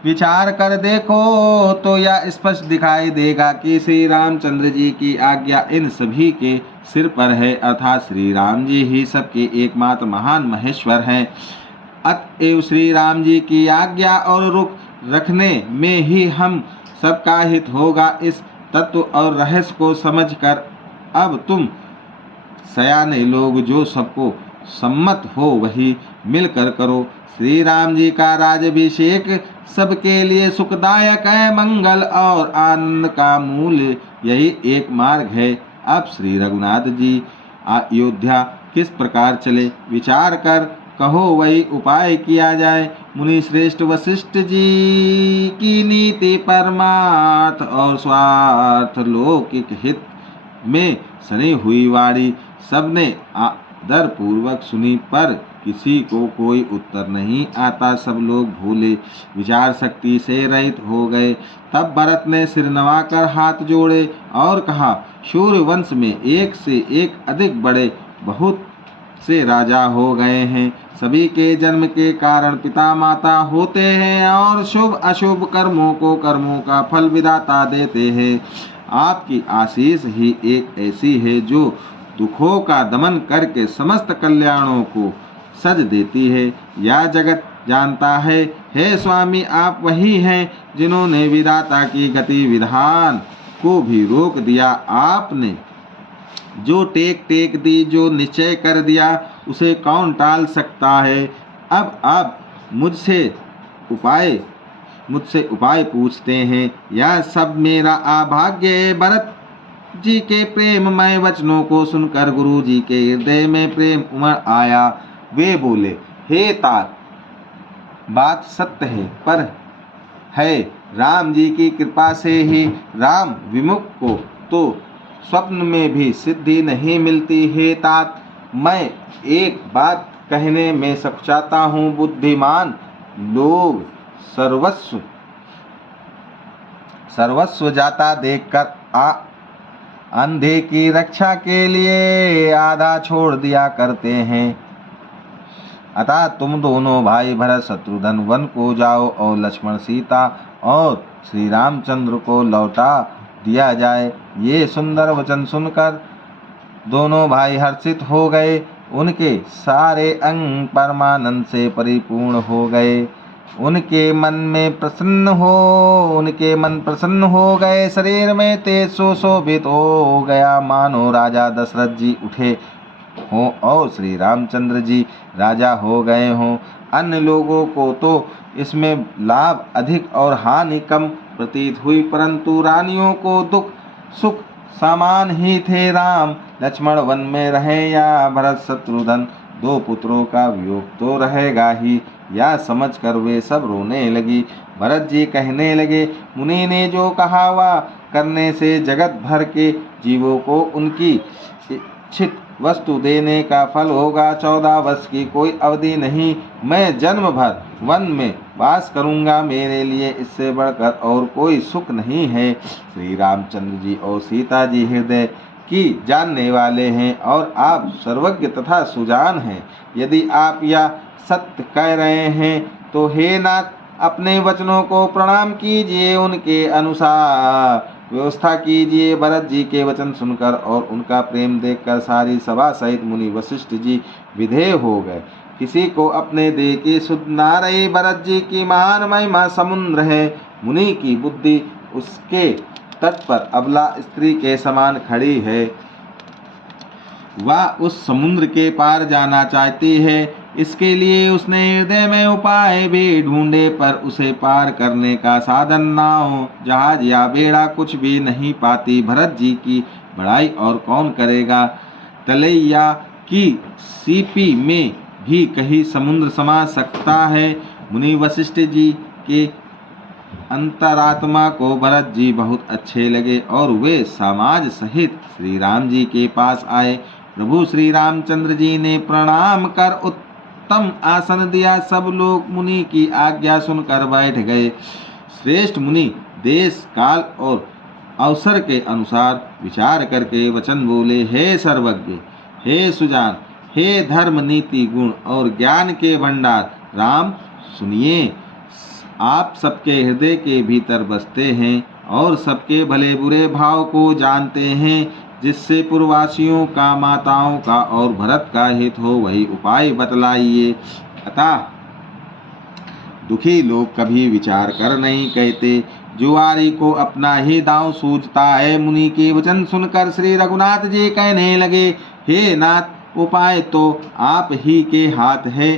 विचार कर देखो तो यह स्पष्ट दिखाई देगा कि श्री रामचंद्र जी की आज्ञा इन सभी के सिर पर है, अर्थात श्री राम जी ही सबके एकमात्र महान महेश्वर हैं। अतएव श्री राम जी की आज्ञा और रुख रखने में ही हम सबका हित होगा। इस तत्व और रहस्य को समझकर अब तुम सयाने लोग जो सबको सम्मत हो वही मिलकर करो। श्री राम जी का राज्याभिषेक सबके लिए सुखदायक है, मंगल और आनंद का मूल यही एक मार्ग है। अब श्री रघुनाथ जी अयोध्या किस प्रकार चले विचार कर कहो, वही उपाय किया जाए। मुनि श्रेष्ठ वशिष्ठ जी की नीति, परमार्थ और स्वार्थ लौकिक हित में सनी हुई वाणी सबने आदर पूर्वक सुनी, पर किसी को कोई उत्तर नहीं आता। सब लोग भूले विचार शक्ति से रहित हो गए। तब भरत ने सिर नवाकर हाथ जोड़े और कहा, सूर्य वंश में एक से एक अधिक बड़े बहुत से राजा हो गए हैं। सभी के जन्म के कारण पिता माता होते हैं और शुभ अशुभ कर्मों का फल विधाता देते हैं। आपकी आशीष ही एक ऐसी है जो दुखों का दमन करके समस्त कल्याणों को सज देती है। यह जगत जानता है। हे स्वामी, आप वही हैं जिन्होंने विधाता की गति विधान को भी रोक दिया। आपने जो टेक दी, जो निश्चय कर दिया, उसे कौन टाल सकता है। अब आप मुझसे उपाय पूछते हैं। यह सब मेरा अभाग्य है। भरत जी के प्रेममय वचनों को सुनकर गुरु जी के हृदय में प्रेम उमड़ आया। वे बोले, हे तात, बात सत्य है, पर है राम जी की कृपा से ही राम विमुख को तो स्वप्न में भी सिद्धि नहीं मिलती। हे तात, मैं एक बात कहने में सकुचाता हूँ। बुद्धिमान लोग सर्वस्व जाता देखकर अंधे की रक्षा के लिए आधा छोड़ दिया करते हैं। अतः तुम दोनों भाई भरत शत्रुघ्न वन को जाओ और लक्ष्मण सीता और श्री रामचंद्र को लौटा दिया जाए। ये सुंदर वचन सुनकर दोनों भाई हर्षित हो गए। उनके सारे अंग परमानंद से परिपूर्ण हो गए। उनके मन प्रसन्न हो गए। शरीर में तेज सुशोभित हो गया, मानो राजा दशरथ जी उठे हों और श्री रामचंद्र जी राजा हो गए हों। अन्य लोगों को तो इसमें लाभ अधिक और हानि कम प्रतीत हुई, परंतु रानियों को दुख सुख समान ही थे। राम लक्ष्मण वन में रहे या भरत शत्रुघ्न, दो पुत्रों का वियोग तो रहेगा ही। यह समझकर वे सब रोने लगी। भरत जी कहने लगे, मुनि ने जो कहा वह करने से जगत भर के जीवों को उनकी इच्छित वस्तु देने का फल होगा। 14 वर्ष की कोई अवधि नहीं, मैं जन्म भर वन में वास करूंगा। मेरे लिए इससे बढ़कर और कोई सुख नहीं है। श्री रामचंद्र जी और सीता जी हृदय की जानने वाले हैं और आप सर्वज्ञ तथा सुजान हैं। यदि आप यह सत्य कह रहे हैं तो हे नाथ, अपने वचनों को प्रणाम कीजिए, उनके अनुसार व्यवस्था कीजिए। भरत जी के वचन सुनकर और उनका प्रेम देखकर सारी सभा सहित मुनि वशिष्ठ जी विधेय हो गए। किसी को अपने देह की सुध ना रही। भरत जी की महान महिमा समुद्र है। मुनि की बुद्धि उसके तट पर अबला स्त्री के समान खड़ी है। वह उस समुद्र के पार जाना चाहती है। इसके लिए उसने हृदय में उपाय भी ढूंढे, पर उसे पार करने का साधन ना हो। जहाज या बेड़ा कुछ भी नहीं पाती भरत जी की बड़ाई और कौन करेगा। तलैया की सीपी में भी कहीं समुद्र समा सकता है। मुनि वशिष्ठ जी के अंतरात्मा को भरत जी बहुत अच्छे लगे और वे समाज सहित श्री राम जी के पास आए। प्रभु श्री रामचंद्र जी ने प्रणाम कर उत्तम आसन दिया। सब लोग मुनि की आज्ञा सुनकर बैठ गए। श्रेष्ठ मुनि देश काल और अवसर के अनुसार विचार करके वचन बोले। हे सर्वज्ञ, हे सुजान, हे धर्म नीति गुण और ज्ञान के भंडार राम, सुनिए। आप सबके हृदय के भीतर बसते हैं और सबके भले बुरे भाव को जानते हैं। जिससे पूर्ववासियों का, माताओं का और भरत का हित हो वही उपाय बतलाइए। अतः दुखी लोग कभी विचार कर नहीं कहते, जुआरी को अपना ही दांव सूझता है। मुनि के वचन सुनकर श्री रघुनाथ जी कहने लगे, हे नाथ, उपाय तो आप ही के हाथ है।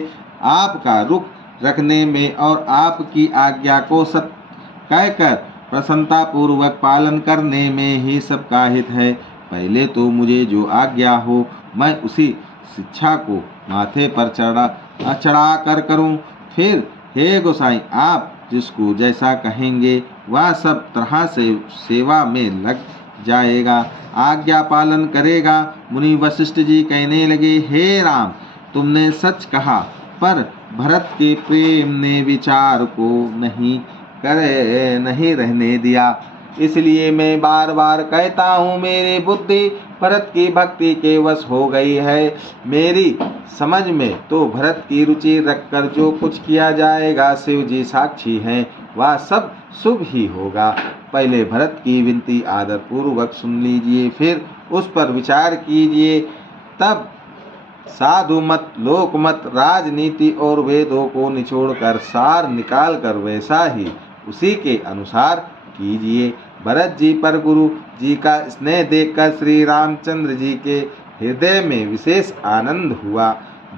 आपका रुख रखने में और आपकी आज्ञा को सत्य कहकर प्रसन्नता पूर्वक पालन करने में ही सबका हित है। पहले तो मुझे जो आज्ञा हो मैं उसी शिक्षा को माथे पर चढ़ा कर करूं। फिर हे गोसाई, आप जिसको जैसा कहेंगे वह सब तरह से सेवा में लग जाएगा, आज्ञा पालन करेगा। मुनि वशिष्ठ जी कहने लगे, हे राम, तुमने सच कहा, पर भरत के प्रेम ने विचार को नहीं रहने दिया। इसलिए मैं बार बार कहता हूँ, मेरी बुद्धि भरत की भक्ति के वश हो गई है। मेरी समझ में तो भरत की रुचि रखकर जो कुछ किया जाएगा, शिव जी साक्षी हैं, वह सब शुभ ही होगा। पहले भरत की विनती आदर पूर्वक सुन लीजिए, फिर उस पर विचार कीजिए। तब साधु मत, लोक मत, राजनीति और वेदों को निचोड़कर सार निकाल कर वैसा ही उसी के अनुसार कीजिए। भरत जी पर गुरु जी का स्नेह देखकर श्री रामचंद्र जी के हृदय में विशेष आनंद हुआ।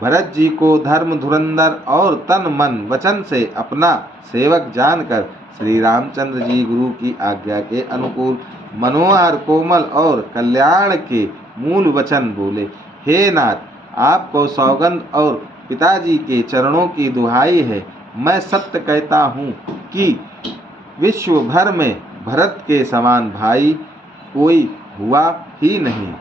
भरत जी को धर्म धुरंधर और तन मन वचन से अपना सेवक जानकर श्री रामचंद्र जी गुरु की आज्ञा के अनुकूल मनोहर, कोमल और कल्याण के मूल वचन बोले। हे नाथ, आपको सौगंध और पिताजी के चरणों की दुहाई है। मैं सत्य कहता हूँ कि विश्व भर में भरत के समान भाई कोई हुआ ही नहीं।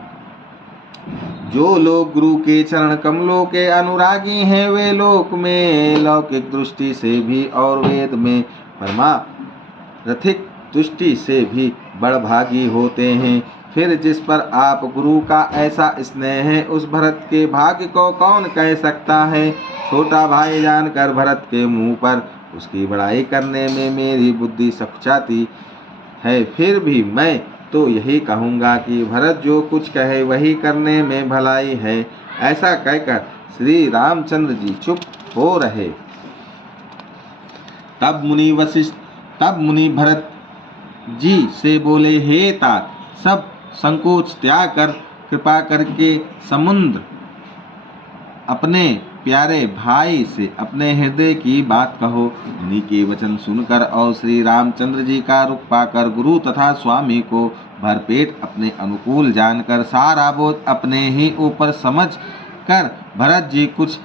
जो लोग गुरु के चरण कमलों के अनुरागी हैं, वे लोक में लौकिक दृष्टि से भी और वेद में परमार्थिक दृष्टि से भी बड़भागी होते हैं। फिर जिस पर आप गुरु का ऐसा स्नेह है, उस भरत के भाग्य को कौन कह सकता है। छोटा भाई जानकर भरत के मुंह पर उसकी बड़ाई करने में मेरी बुद्धि सकुचाती है। फिर भी मैं तो यही कहूँगा कि भरत जो कुछ कहे वही करने में भलाई है। ऐसा कहकर श्री रामचंद्र जी चुप हो रहे। तब मुनि भरत जी से बोले, हे तात, सब संकोच त्याग कर कृपा करके समुद्र अपने प्यारे भाई से अपने हृदय की बात कहो। मुनि के वचन सुनकर और श्री रामचंद्र जी का रुख पाकर गुरु तथा स्वामी को भरपेट अपने अनुकूल जानकर सारा बोझ अपने ही ऊपर समझ कर भरत जी कुछ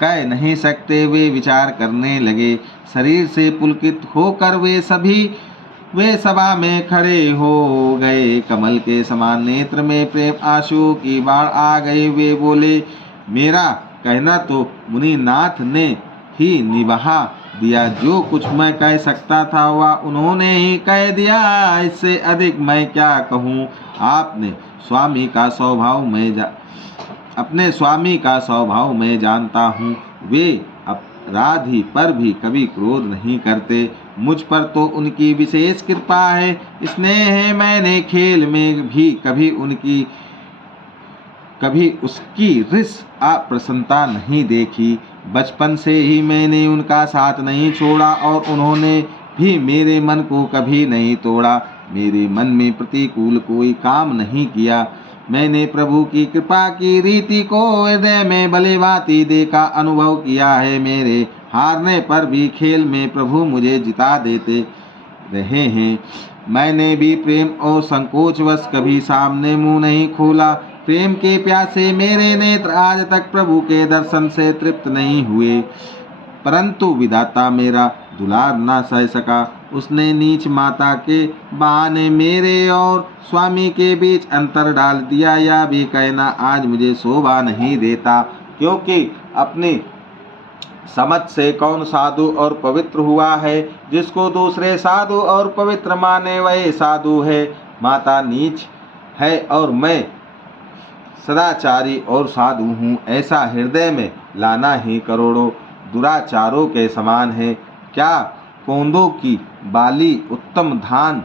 कह नहीं सकते। वे विचार करने लगे। शरीर से पुलकित होकर वे सभा में खड़े हो गए। कमल के समान नेत्र में प्रेम आंसू की बाढ़ आ गई। वे बोले, मेरा कहना तो मुनिनाथ ने ही निभा दिया। जो कुछ मैं कह सकता था वह उन्होंने ही कह दिया। इससे अधिक मैं क्या कहूँ। अपने स्वामी का स्वभाव मैं जानता हूँ। वे अपराधी पर भी कभी क्रोध नहीं करते। मुझ पर तो उनकी विशेष कृपा है, स्नेह है। मैंने खेल में भी कभी उसकी रिस अप्रसन्नता नहीं देखी। बचपन से ही मैंने उनका साथ नहीं छोड़ा और उन्होंने भी मेरे मन को कभी नहीं तोड़ा। मेरे मन में प्रतिकूल कोई काम नहीं किया। मैंने प्रभु की कृपा की रीति को हृदय में भली भांति देखा, अनुभव किया है। मेरे हारने पर भी खेल में प्रभु मुझे जिता देते रहे हैं। मैंने भी प्रेम और संकोचवश कभी सामने मुंह नहीं खोला। प्रेम के प्यासे मेरे नेत्र आज तक प्रभु के दर्शन से तृप्त नहीं हुए, परंतु विधाता मेरा दुलार न सह सका। उसने नीच माता के बहाने मेरे और स्वामी के बीच अंतर डाल दिया। यह भी कहना आज मुझे शोभा नहीं देता, क्योंकि अपनी समझ से कौन साधु और पवित्र हुआ है। जिसको दूसरे साधु और पवित्र माने वही साधु है। माता नीच है और मैं सदाचारी और साधु हूँ, ऐसा हृदय में लाना ही करोड़ों दुराचारों के समान है। क्या कोंदों की बाली उत्तम धान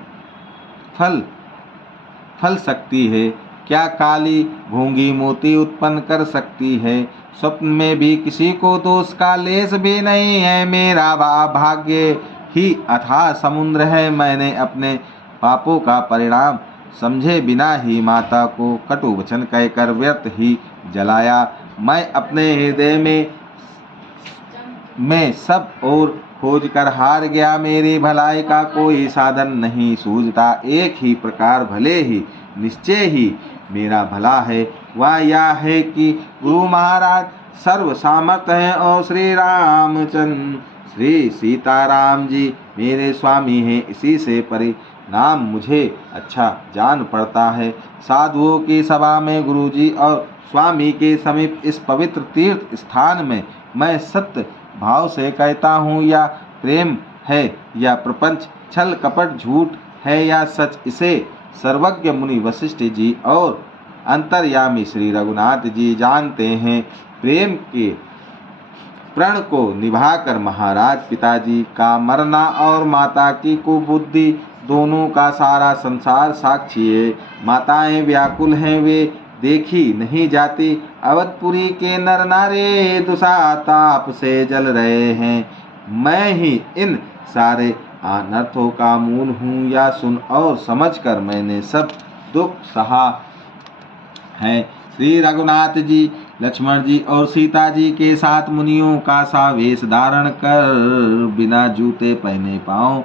फल सकती है? क्या काली घोंगी मोती उत्पन्न कर सकती है? स्वप्न में भी किसी को दोष का लेस भी नहीं है। मेरा भाग्य ही अथाह समुद्र है। मैंने अपने पापों का परिणाम समझे बिना ही माता को कटु वचन कहकर व्यर्थ ही जलाया। मैं अपने हृदय में सब और खोज कर हार गया। मेरी भलाई का कोई साधन नहीं सूझता। एक ही प्रकार भले ही निश्चय ही मेरा भला है, वह यह है कि गुरु महाराज सर्व सामर्थ हैं और श्री रामचंद्र श्री सीताराम जी मेरे स्वामी हैं। इसी से परिणाम मुझे अच्छा जान पड़ता है। साधुओं की सभा में गुरुजी और स्वामी के समीप इस पवित्र तीर्थ स्थान में मैं सत्य भाव से कहता हूँ, या प्रेम है या प्रपंच, छल कपट झूठ है या सच, इसे सर्वज्ञ मुनि वशिष्ठ जी और अंतर्यामी श्री रघुनाथ जी जानते हैं। प्रेम के प्रण को निभाकर महाराज पिताजी का मरना और माता की कुबुद्धि दोनों का सारा संसार साक्षी है। माताएं व्याकुल हैं, वे देखी नहीं जाती। अवधपुरी के नर नारे दुसाताप से जल रहे हैं। मैं ही इन सारे अनर्थों का मूल हूँ, या सुन और समझकर मैंने सब दुख सहा है। श्री रघुनाथ जी, लक्ष्मण जी और सीता जी के साथ मुनियों का सा वेश धारण कर बिना जूते पहने पांव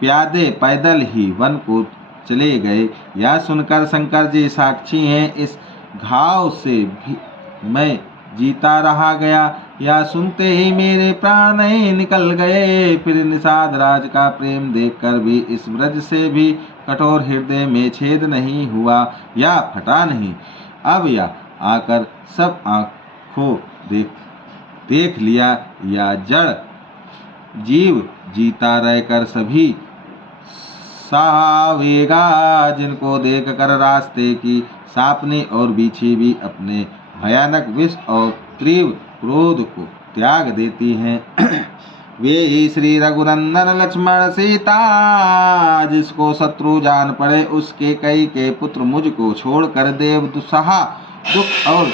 प्यादे पैदल ही वन को चले गए। यह सुनकर शंकर जी साक्षी हैं। इस घाव से भी मैं जीता रहा गया। यह सुनते ही मेरे प्राण नहीं निकल गए। फिर निषाद राज का प्रेम देखकर भी इस ब्रज से भी कठोर हृदय में छेद नहीं हुआ या फटा नहीं। अब यह आकर सब आँखों देख लिया। या जड़ जीव जीता रहकर सभी सहावेगा, जिनको देख कर रास्ते की सांपनी और बिच्छी भी अपने भयानक विष और तीव्र क्रोध को त्याग देती हैं। वे ही श्री रघुनंदन लक्ष्मण सीता, जिसको शत्रु जान पड़े उसके कई के पुत्र मुझको छोड़कर देव दुसहा दुख और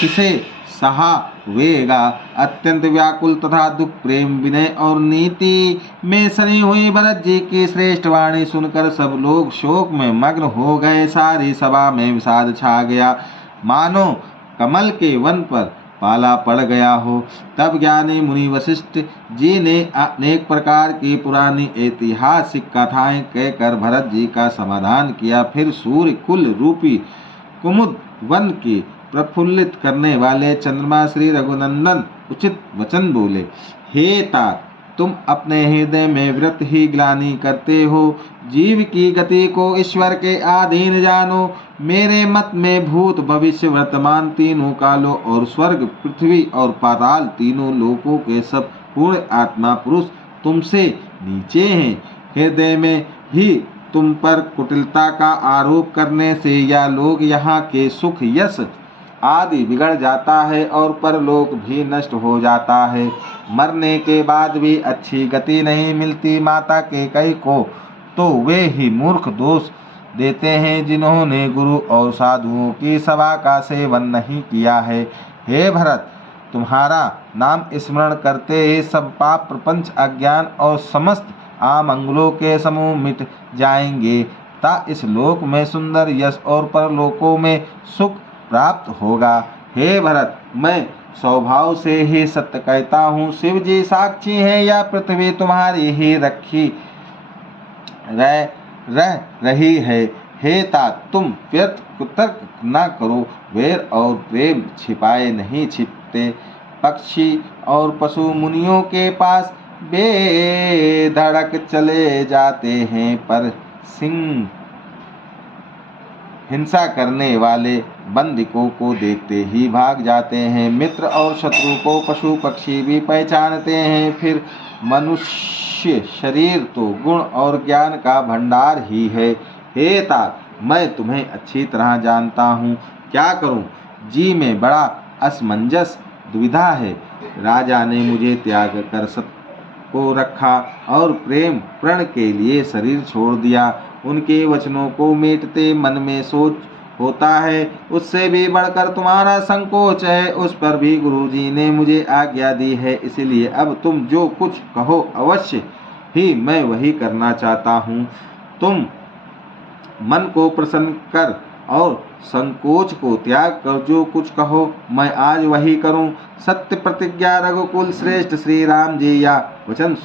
किसे सहा वेगा। अत्यंत व्याकुल तथा दुख प्रेम विनय और नीति में सनी हुई भरत जी की श्रेष्ठ वाणी सुनकर सब लोग शोक में मग्न हो गए। सारी सभा में विषाद छा गया, मानो कमल के वन पर पाला पड़ गया हो। तब ज्ञानी मुनि वशिष्ठ जी ने अनेक प्रकार की पुरानी ऐतिहासिक कथाएं कहकर भरत जी का समाधान किया। फिर सूर्य कुल रूपी कुमुद वन की प्रफुल्लित करने वाले चंद्रमा श्री रघुनंदन उचित वचन बोले। हे तात, तुम अपने हृदय में व्रत ही ग्लानि करते हो। जीव की गति को ईश्वर के अधीन जानो। मेरे मत में भूत भविष्य वर्तमान तीनों कालों और स्वर्ग पृथ्वी और पाताल तीनों लोकों के सब पूर्ण आत्मा पुरुष तुमसे नीचे हैं। हृदय में भी तुम पर कुटिलता का आरोप करने से या लोग यहाँ के सुख यश आदि बिगड़ जाता है और परलोक भी नष्ट हो जाता है। मरने के बाद भी अच्छी गति नहीं मिलती। माता के कई को तो वे ही मूर्ख दोष देते हैं जिन्होंने गुरु और साधुओं की सभा का सेवन नहीं किया है। हे भरत, तुम्हारा नाम स्मरण करते ही सब पाप प्रपंच अज्ञान और समस्त आमंगलों के समूह मिट जाएंगे। अतः इस लोक में सुंदर यश और परलोकों में सुख प्राप्त होगा। हे भरत, मैं स्वभाव से ही सत्य कहता हूँ। शिव जी साक्षी है, या पृथ्वी तुम्हारी ही रखी रह रही है। हे तात, तुम व्यर्थ कुतर्क न करो। वैर और प्रेम छिपाए नहीं छिपते। पक्षी और पशु मुनियों के पास बेधड़क चले जाते हैं, पर सिंह हिंसा करने वाले बंदिकों को देखते ही भाग जाते हैं। मित्र और शत्रु को पशु पक्षी भी पहचानते हैं। फिर मनुष्य शरीर तो गुण और ज्ञान का भंडार ही है। हे तात, मैं तुम्हें अच्छी तरह जानता हूँ, क्या करूँ? जी में बड़ा असमंजस दुविधा है। राजा ने मुझे त्याग कर सत्य को रखा और प्रेम प्रण के लिए शरीर छोड़ दिया। उनके वचनों को मेटते मन में सोच होता है, उससे भी बढ़कर तुम्हारा संकोच है। उस पर भी गुरुजी ने मुझे आज्ञा दी है, इसलिए अब तुम जो कुछ कहो अवश्य ही मैं वही करना चाहता हूँ। तुम मन को प्रसन्न कर और संकोच को त्याग कर जो कुछ कहो मैं आज वही करूं। सत्य प्रतिज्ञा रघुकुल श्रेष्ठ श्री राम जी या वचन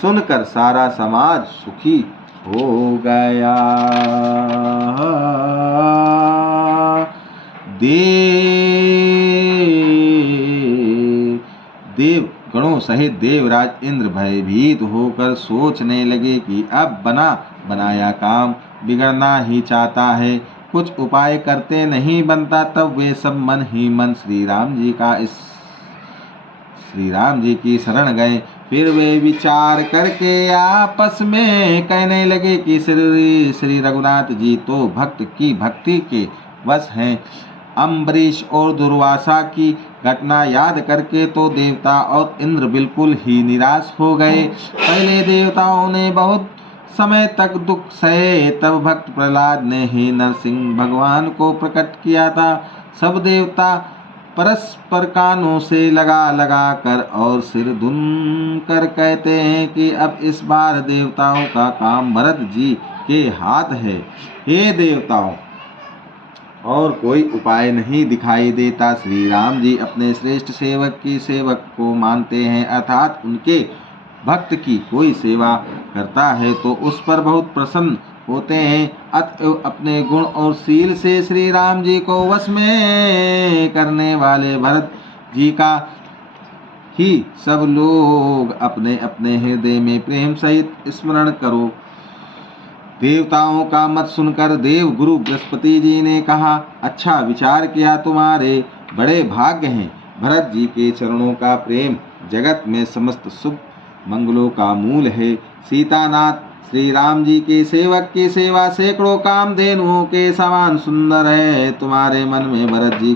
सुनकर सारा समाज सुखी हो गया। देव गणों सहित देवराज इंद्र भयभीत होकर सोचने लगे कि अब बना बनाया काम बिगड़ना ही चाहता है, कुछ उपाय करते नहीं बनता। तब वे सब मन ही मन श्री राम जी की शरण गए। फिर वे विचार करके आपस में कहने लगे कि श्री रघुनाथ जी तो भक्त की भक्ति के वश हैं। अम्बरीश और दुर्वासा की घटना याद करके तो देवता और इंद्र बिल्कुल ही निराश हो गए। पहले देवताओं ने बहुत समय तक दुख सहे, तब भक्त प्रहलाद ने ही नरसिंह भगवान को प्रकट किया था। सब देवता परस्पर कानों से लगा कर और सिर धुन कर कहते हैं कि अब इस बार देवताओं का काम भरत जी के हाथ है। हे देवताओं, और कोई उपाय नहीं दिखाई देता। श्री राम जी अपने श्रेष्ठ सेवक को मानते हैं, अर्थात उनके भक्त की कोई सेवा करता है तो उस पर बहुत प्रसन्न होते हैं। अतएव अपने गुण और शील से श्री राम जी को वश में करने वाले भरत जी का ही सब लोग अपने अपने हृदय में प्रेम सहित स्मरण करो। देवताओं का मत सुनकर देव गुरु बृहस्पति जी ने कहा, अच्छा विचार किया, तुम्हारे बड़े भाग्य हैं। भरत जी के चरणों का प्रेम जगत में समस्त शुभ मंगलों का मूल है। सीतानाथ श्री राम जी के सेवक की सेवा सैकड़ों कामधेनुओं के समान सुंदर है। तुम्हारे मन में भरत जी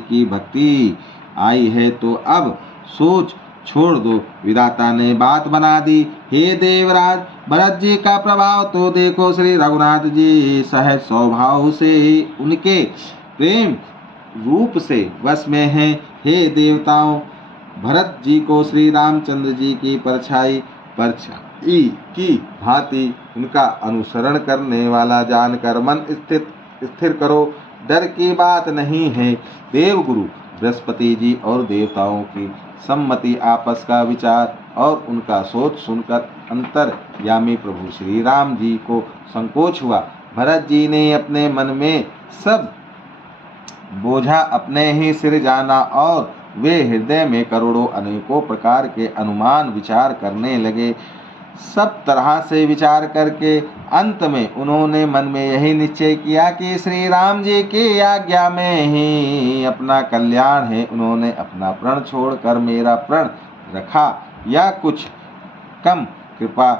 की भक्ति आई है तो अब सोच छोड़ दो, विधाता ने बात बना दी। हे देवराज, भरत जी का प्रभाव तो देखो। श्री रघुनाथ जी सहज स्वभाव से ही उनके प्रेम रूप से वश में हैं। हे देवताओं, भरत जी को श्री रामचंद्र जी की परछाई की भांति उनका अनुसरण करने वाला जानकर मन स्थिर करो। डर की बात नहीं है। देवगुरु बृहस्पति जी और देवताओं की सम्मति, आपस का विचार और उनका सोच सुनकर अंतर्यामी प्रभु श्री राम जी को संकोच हुआ। भरत जी ने अपने मन में सब बोझा अपने ही सिर जाना और वे हृदय में करोड़ों अनेकों प्रकार के अनुमान विचार करने लगे। सब तरह से विचार करके अंत में उन्होंने मन में यही निश्चय किया कि श्री राम जी की आज्ञा में ही अपना कल्याण है। उन्होंने अपना प्रण छोड़कर मेरा प्रण रखा या कुछ कम कृपा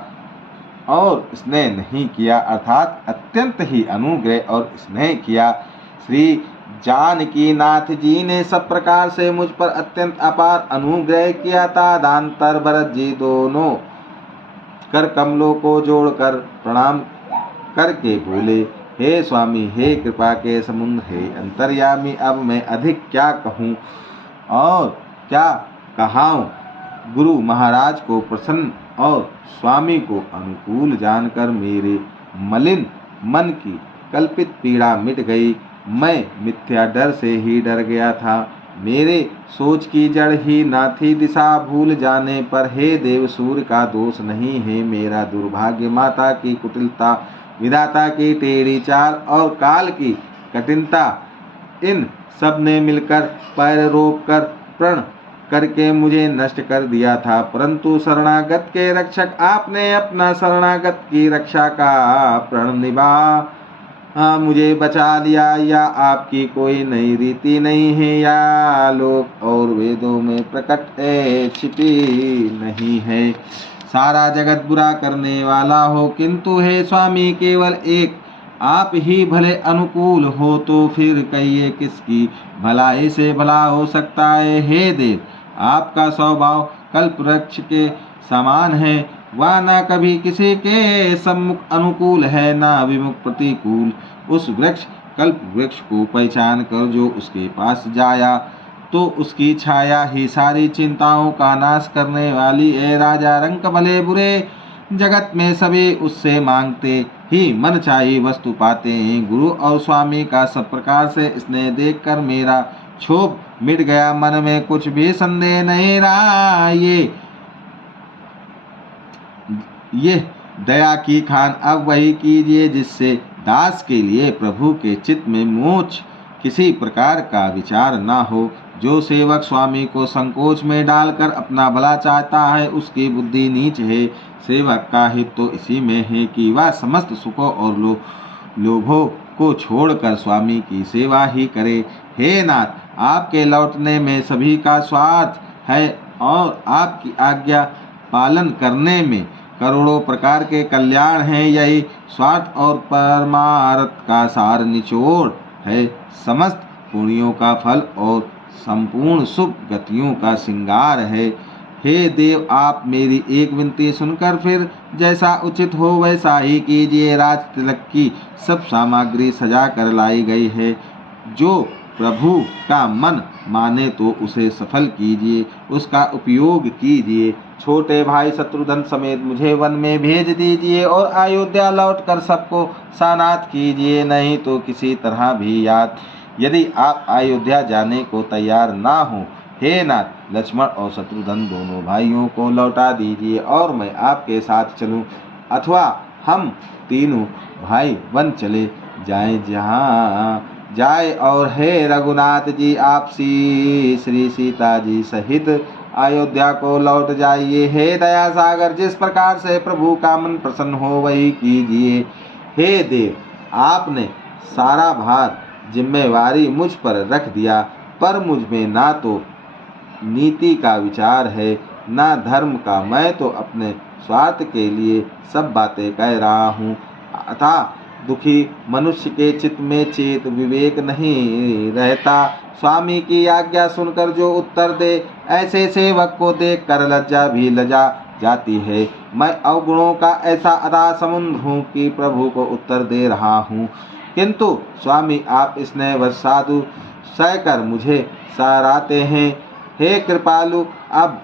और स्नेह नहीं किया, अर्थात अत्यंत ही अनुग्रह और स्नेह किया। श्री जानकी नाथ जी ने सब प्रकार से मुझ पर अत्यंत अपार अनुग्रह किया था। दांतर भरत जी दोनों कर कमलों को जोड़कर प्रणाम करके बोले, हे स्वामी, हे कृपा के समुद्र, हे अंतर्यामी, अब मैं अधिक क्या कहूँ और क्या कहाऊँ। गुरु महाराज को प्रसन्न और स्वामी को अनुकूल जानकर मेरे मलिन मन की कल्पित पीड़ा मिट गई। मैं मिथ्या डर से ही डर गया था। मेरे सोच की जड़ ही न थी। दिशा भूल जाने पर हे देव सूर्य का दोष नहीं है मेरा दुर्भाग्य, माता की कुटिलता, विधाता की टेढ़ी चाल और काल की कठिनता, इन सब ने मिलकर पैर रोक कर प्रण करके मुझे नष्ट कर दिया था। परंतु शरणागत के रक्षक आपने अपना शरणागत की रक्षा का प्रण निभा मुझे बचा लिया। या आपकी कोई नई रीति नहीं है, या लोक और वेदों में प्रकट छिपी नहीं है। सारा जगत बुरा करने वाला हो, किंतु हे स्वामी केवल एक आप ही भले अनुकूल हो, तो फिर कहिए किसकी भलाई से भला हो सकता है। हे देव, आपका स्वभाव कल्प वृक्ष के समान है। वह न कभी किसी के सम्मुख अनुकूल है, न विमुख प्रतिकूल। उस वृक्ष कल्प वृक्ष को पहचान कर जो उसके पास जाया, तो उसकी छाया ही सारी चिंताओं का नाश करने वाली है। राजा रंक भले बुरे जगत में सभी उससे मांगते ही मन चाहिए वस्तु पाते हैं। गुरु और स्वामी का सब प्रकार से स्नेह देखकर मेरा क्षोभ मिट गया। मन में कुछ भी संदेह नहीं रहा। ये दया की खान अब वही कीजिए जिससे दास के लिए प्रभु के चित्त में मोक्ष किसी प्रकार का विचार ना हो। जो सेवक स्वामी को संकोच में डालकर अपना भला चाहता है, उसकी बुद्धि नीच है। सेवक का हित तो इसी में है कि वह समस्त सुखों और लोभों को छोड़कर स्वामी की सेवा ही करे। हे नाथ, आपके लौटने में सभी का स्वार्थ है और आपकी आज्ञा पालन करने में करोड़ों प्रकार के कल्याण हैं। यही स्वार्थ और परमार्थ का सार निचोड़ है। समस्त पुण्यों का फल और संपूर्ण शुभ गतियों का श्रृंगार है। हे देव, आप मेरी एक विनती सुनकर फिर जैसा उचित हो वैसा ही कीजिए। राज तिलक की सब सामग्री सजा कर लाई गई है। जो प्रभु का मन माने तो उसे सफल कीजिए, उसका उपयोग कीजिए। छोटे भाई शत्रुघ्न समेत मुझे वन में भेज दीजिए और अयोध्या लौटकर सबको सानाथ कीजिए, नहीं तो किसी तरह भी याद। यदि आप अयोध्या जाने को तैयार ना हो, हे नाथ, लक्ष्मण और शत्रुघ्न दोनों भाइयों को लौटा दीजिए और मैं आपके साथ चलूं, अथवा हम तीनों भाई वन चले जाएं जहाँ जाए। और हे रघुनाथ जी, आप श्री सीता जी सहित अयोध्या को लौट जाइए। हे दया सागर, जिस प्रकार से प्रभु का मन प्रसन्न हो वही कीजिए। हे देव, आपने सारा भार जिम्मेवारी मुझ पर रख दिया, पर मुझ में ना तो नीति का विचार है ना धर्म का। मैं तो अपने स्वार्थ के लिए सब बातें कह रहा हूँ। अतः दुखी मनुष्य के चित्त में चेत विवेक नहीं रहता। स्वामी की आज्ञा सुनकर जो उत्तर दे, ऐसे सेवक को देख कर लज्जा भी लजा जाती है। मैं अवगुणों का ऐसा अथाह समुद्र हूँ कि प्रभु को उत्तर दे रहा हूँ, किंतु स्वामी आप स्नेहवश साधु सहकर मुझे सराहते हैं। हे कृपालु, अब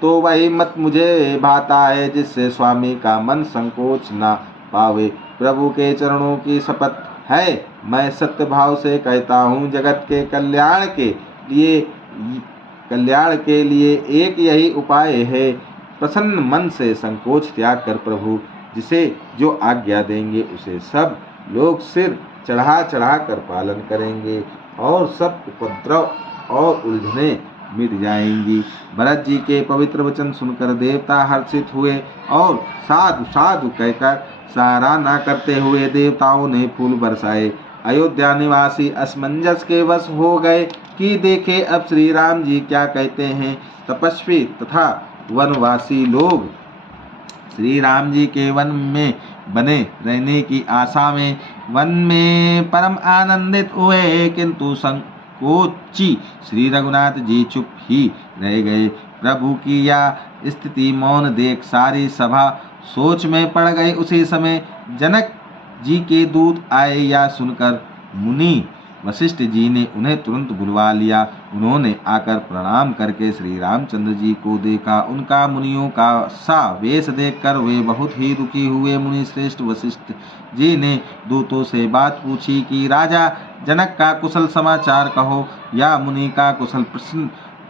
तो वही मत मुझे भाता है जिससे स्वामी का मन संकोच न पावे। प्रभु के चरणों की शपथ है, मैं सत्य भाव से कहता हूँ, जगत के कल्याण के लिए एक यही उपाय है। प्रसन्न मन से संकोच त्याग कर प्रभु जिसे जो आज्ञा देंगे उसे सब लोग सिर चढ़ा चढ़ा कर पालन करेंगे और सब उपद्रव और उलझने मिट जाएंगी। भरत जी के पवित्र वचन सुनकर देवता हर्षित हुए और साधु साधु कहकर सराहना करते हुए देवताओं ने फूल बरसाए। अयोध्या निवासी असमंजस के वश हो गए कि देखे अब श्री राम जी क्या कहते हैं। तपस्वी तथा वनवासी लोग श्री राम जी के वन में बने रहने की आशा में वन में परम आनंदित हुए, किंतु संकोची श्री रघुनाथ जी चुप ही रह गए। प्रभु की यह स्थिति मौन देख सारी सभा सोच में पड़ गई। उसी समय जनक जी के दूत आए। या सुनकर मुनि वशिष्ठ जी ने उन्हें तुरंत बुलवा लिया। उन्होंने आकर प्रणाम करके श्री रामचंद्र जी को देखा। उनका मुनियों का सा वेश देखकर वे बहुत ही दुखी हुए। मुनि श्रेष्ठ वशिष्ठ जी ने दूतों से बात पूछी कि राजा जनक का कुशल समाचार कहो। या मुनि का कुशल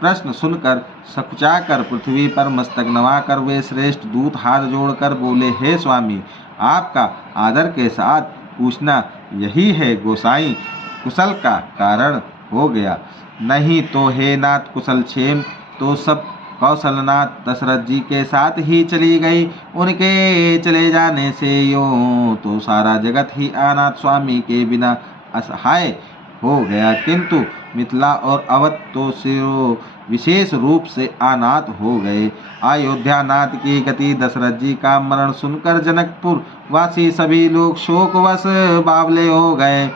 प्रश्न सुनकर सकुचाकर पृथ्वी पर मस्तक नवाकर वे श्रेष्ठ दूत हाथ जोड़कर बोले, हे स्वामी, आपका आदर के साथ पूछना यही है गोसाई कुशल का कारण हो गया। नहीं तो हे नाथ कुशल क्षेम तो सब कौशलनाथ दशरथ जी के साथ ही चली गई। उनके चले जाने से यूं तो सारा जगत ही अनाथ स्वामी के बिना असहाय हो गया, किंतु मिथिला और अवध तो सिरो विशेष रूप से अनाथ हो गए। अयोध्या नाथ की गति दशरथ जी का मरण सुनकर जनकपुर वासी सभी लोग शोकवश बावले हो गए,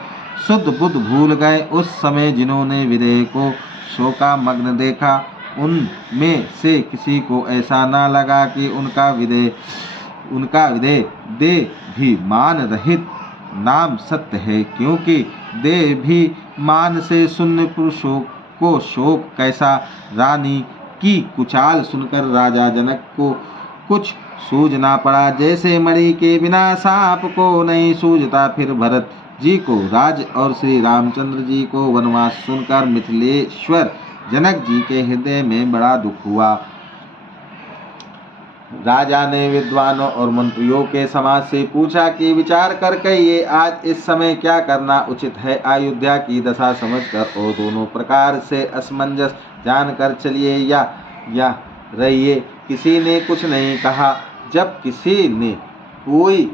शुद्ध बुद्ध भूल गए। उस समय जिन्होंने विदेह को शोकामग्न देखा उनमें से किसी को ऐसा न लगा कि उनका विदेह देह भी मान रहित नाम सत्य है, क्योंकि देह भी मान से शून्य पुरुषों को शोक कैसा। रानी की कुचाल सुनकर राजा जनक को कुछ सूझना पड़ा, जैसे मणि के बिना सांप को नहीं सूझता। फिर भरत जी को राज और श्री रामचंद्र जी को वनवास सुनकर मिथिलेश्वर जनक जी के हृदय में बड़ा दुख हुआ। राजा ने विद्वानों और मंत्रियों के समाज से पूछा कि विचार करके ये आज इस समय क्या करना उचित है। अयोध्या की दशा समझकर और दोनों प्रकार से असमंजस जानकर चलिए या रहिए। किसी ने कुछ नहीं कहा। जब किसी ने कोई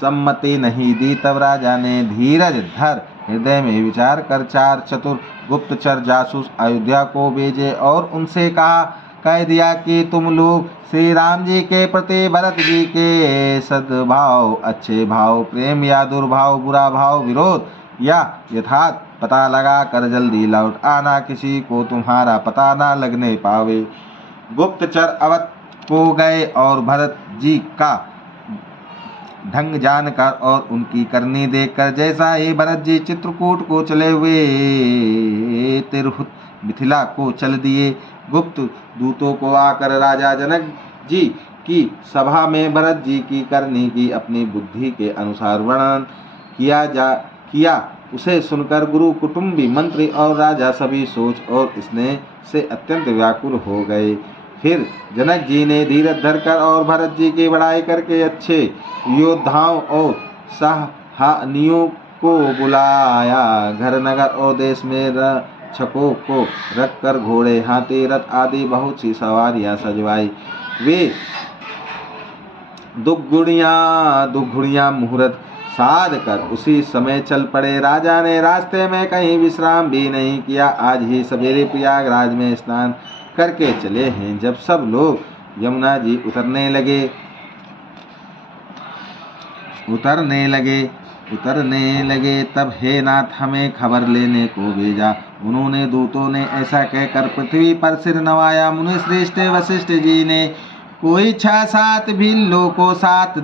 सम्मति नहीं दी तब राजा ने धीरज धर हृदय में विचार कर 4 चतुर गुप्तचर जासूस अयोध्या को भेजे और उनसे कह दिया कि तुम लोग श्री राम जी के प्रति भरत जी के सद्भाव, अच्छे भाव, प्रेम या दुर्भाव, बुरा भाव, विरोध या यथार्थ पता लगा कर जल्दी लौट आना, किसी को तुम्हारा पता ना लगने पावे। गुप्तचर अवध को गए और भरत जी का ढंग जानकर और उनकी करनी देखकर, जैसा ही भरत जी चित्रकूट को चले हुए तिरहुत मिथिला को चल दिए। गुप्त दूतों को आकर राजा जनक जी की सभा में भरत जी की करनी की अपनी बुद्धि के अनुसार वर्णन किया। उसे सुनकर गुरु, कुटुंबी, मंत्री और राजा सभी सोच और स्नेह से अत्यंत व्याकुल हो गए। फिर जनक जी ने धीरज धरकर और भरत जी की बड़ाई करके अच्छे योद्धाओं और सहानियों को बुलाया। घर नगर और देश में रक्षकों को रखकर घोड़े, हाथी, रथ आदि बहुत सी सवारियां सजवाई। वे दुगुड़ियां मुहूर्त साध कर उसी समय चल पड़े। राजा ने रास्ते में कहीं विश्राम भी नहीं किया। आज ही सवेरे प्रयागराज में स्नान करके चले हैं। जब सब लोग यमुना जी उतरने लगे तब हे नाथ हमें खबर लेने को भेजा। उन्होंने दूतों ने ऐसा कहकर पृथ्वी पर सिर नवाया। मुनि श्रेष्ठ वशिष्ठ जी ने कोई 6-7 भीलों को साथ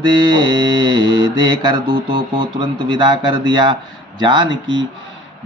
देकर दूतों को तुरंत विदा कर दिया। जानकी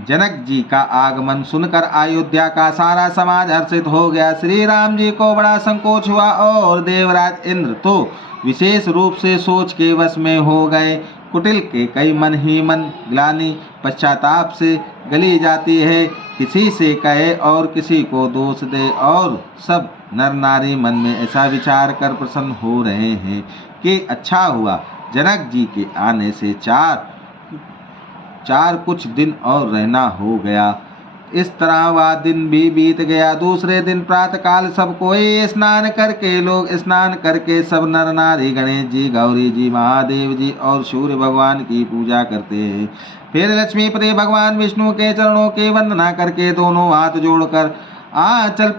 जनक जी का आगमन सुनकर अयोध्या का सारा समाज हर्षित हो गया। श्री राम जी को बड़ा संकोच हुआ और देवराज इंद्र तो विशेष रूप से सोच के वश में हो गए। कुटिल के कई मन ही मन ग्लानि पश्चाताप से गली जाती है। किसी से कहे और किसी को दोष दे और सब नर नारी मन में ऐसा विचार कर प्रसन्न हो रहे हैं कि अच्छा हुआ जनक जी के आने से चार कुछ दिन और रहना हो गया। इस तरह वह दिन भी बीत गया। दूसरे दिन प्रातःकाल सब कोई स्नान करके सब नर नारी गणेश जी, गौरी जी, महादेव जी और सूर्य भगवान की पूजा करते हैं। फिर लक्ष्मीपति भगवान विष्णु के चरणों की वंदना करके दोनों हाथ जोड़कर आंचल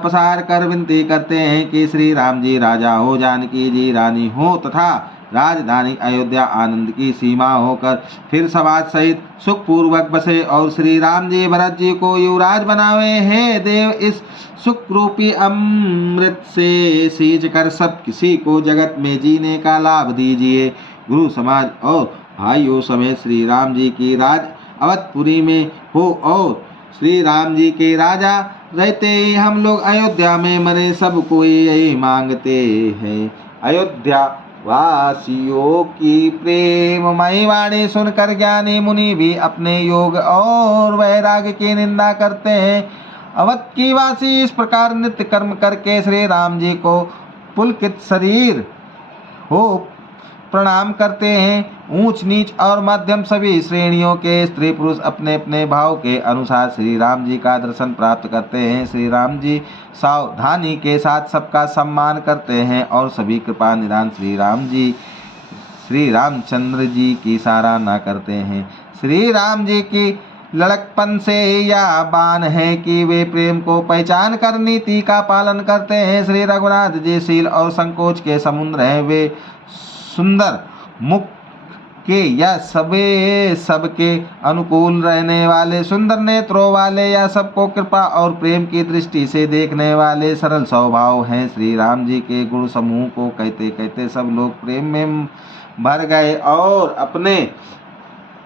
पसार कर विनती करते हैं कि श्री राम जी राजा हो, जानकी जी रानी हो तथा राजधानी अयोध्या आनंद की सीमा होकर फिर समाज सहित सुखपूर्वक बसे और श्री राम जी भरत जी को युवराज बनावे। हे देव, इस सुख रूपी अमृत से सींच कर सब किसी को जगत में जीने का लाभ दीजिए। गुरु समाज और भाइयों समेत श्री राम जी की अवधपुरी में हो और श्री राम जी के राजा रहते ही हम लोग अयोध्या में मरे, सब कोई यही मांगते हैं। अयोध्या वासियों की प्रेममयी वाणी सुनकर ज्ञानी मुनि भी अपने योग और वैराग्य की निंदा करते हैं। अवध की वासी इस प्रकार नित्य कर्म करके श्री राम जी को पुलकित शरीर हो प्रणाम करते हैं। ऊंच नीच और मध्यम सभी श्रेणियों के स्त्री पुरुष अपने अपने भाव के अनुसार श्री राम जी का दर्शन प्राप्त करते हैं। श्री राम जी सावधानी के साथ सबका सम्मान करते हैं और सभी कृपा निधान श्री रामचंद्र जी की सराहना करते हैं। श्री राम जी की लड़कपन से यह बान है कि वे प्रेम को पहचान कर नीति का पालन करते हैं। श्री रघुनाथ जी शील और संकोच के समुद्र हैं। वे सुंदर मुख के या सबके अनुकूल रहने वाले, सुंदर नेत्रों वाले या सबको कृपा और प्रेम की दृष्टि से देखने वाले सरल स्वभाव हैं। श्री राम जी के गुण समूह को कहते कहते सब लोग प्रेम में भर गए और अपने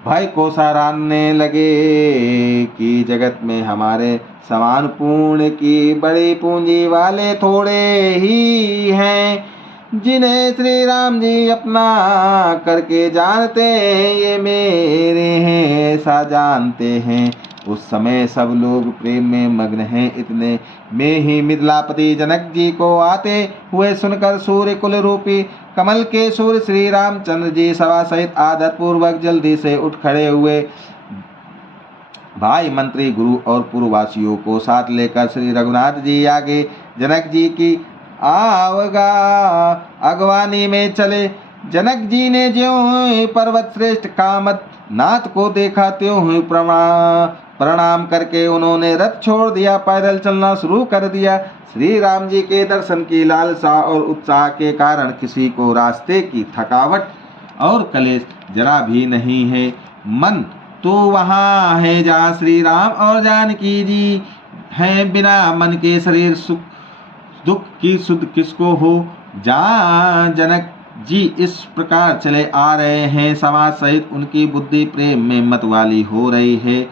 भाई को सराहने लगे कि जगत में हमारे समान पुण्य की बड़ी पूंजी वाले थोड़े ही हैं, जिन्हें श्री राम जी अपना करके जानते हैं। ये मेरे हैं ऐसा जानते हैं। उस समय सब लोग प्रेम में मग्न हैं। इतने में ही मिथिलापति जनक जी को आते हुए सुनकर सूर्य कुल रूपी कमल के सूर्य श्री रामचंद्र जी सभा सहित आदर पूर्वक जल्दी से उठ खड़े हुए। भाई मंत्री गुरु और पूर्ववासियों को साथ लेकर श्री रघुनाथ जी आगे जनक जी की अगवानी में चले। जनक जी ने ज्यों पर्वत श्रेष्ठ कामत नाथ को देखा त्यों प्रणाम करके उन्होंने रथ छोड़ दिया, पैदल चलना शुरू कर दिया। श्री राम जी के दर्शन की लालसा और उत्साह के कारण किसी को रास्ते की थकावट और कलेश जरा भी नहीं है। मन तो वहाँ है जहाँ श्री राम और जानकी जी हैं। बिना मन के शरीर सुख दुख की सुध किसको हो। जहाँ जनक जी इस प्रकार चले आ रहे हैं, समाज सहित उनकी बुद्धि प्रेम में मतवाली हो रही है।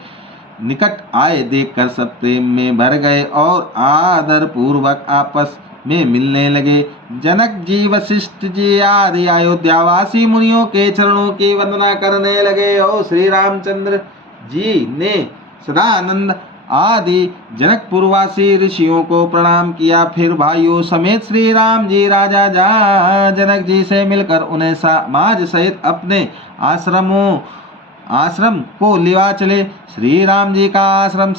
निकट आए देखकर सब प्रेम में भर गए और आदर पूर्वक आपस में मिलने लगे। जनक जी वशिष्ठ जी आदि अयोध्यावासी मुनियों के चरणों की वंदना करने लगे और श्री रामचंद्र जी ने सदानंद आदि जनकपुरवासी ऋषियों को प्रणाम किया। फिर भाइयों समेत श्री राम जी राजा जनक जी से मिलकर उन्हें समाज सहित अपने आश्रम को लिवा चले। श्री राम जी का आश्रम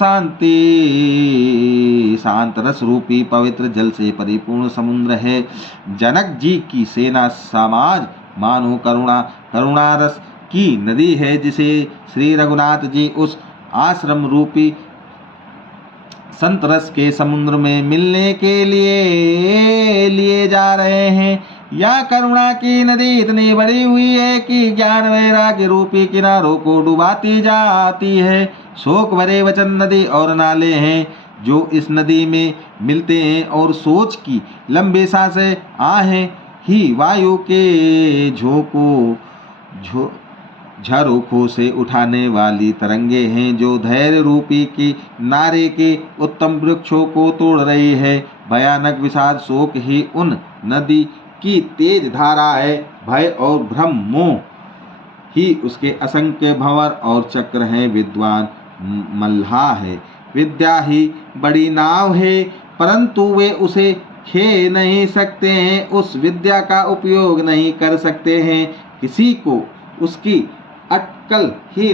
शांत रस रूपी पवित्र जल से परिपूर्ण समुद्र है। जनक जी की सेना समाज मानो करुणा रस की नदी है, जिसे श्री रघुनाथ जी उस आश्रम रूपी संत रस के समुद्र में मिलने के लिए जा रहे हैं। यह करुणा की नदी इतनी बड़ी हुई है कि ज्ञान वैराग्य रूपी किनारों को डुबाती जाती है। शोक भरे वचन नदी और नाले हैं जो इस नदी में मिलते हैं और सोच की लंबी सांसें आहें ही वायु के झरोखों से उठाने वाली तरंगे हैं जो धैर्य रूपी की नारे के उत्तम वृक्षों को तोड़ रही है। भयानक विषाद शोक ही उन नदी की तेज धारा है। भय और भ्रम मोह ही उसके असंख्य भंवर और चक्र हैं। विद्वान मल्लाह है, विद्या ही बड़ी नाव है, परंतु वे उसे खे नहीं सकते हैं, उस विद्या का उपयोग नहीं कर सकते हैं। किसी को उसकी अक्ल ही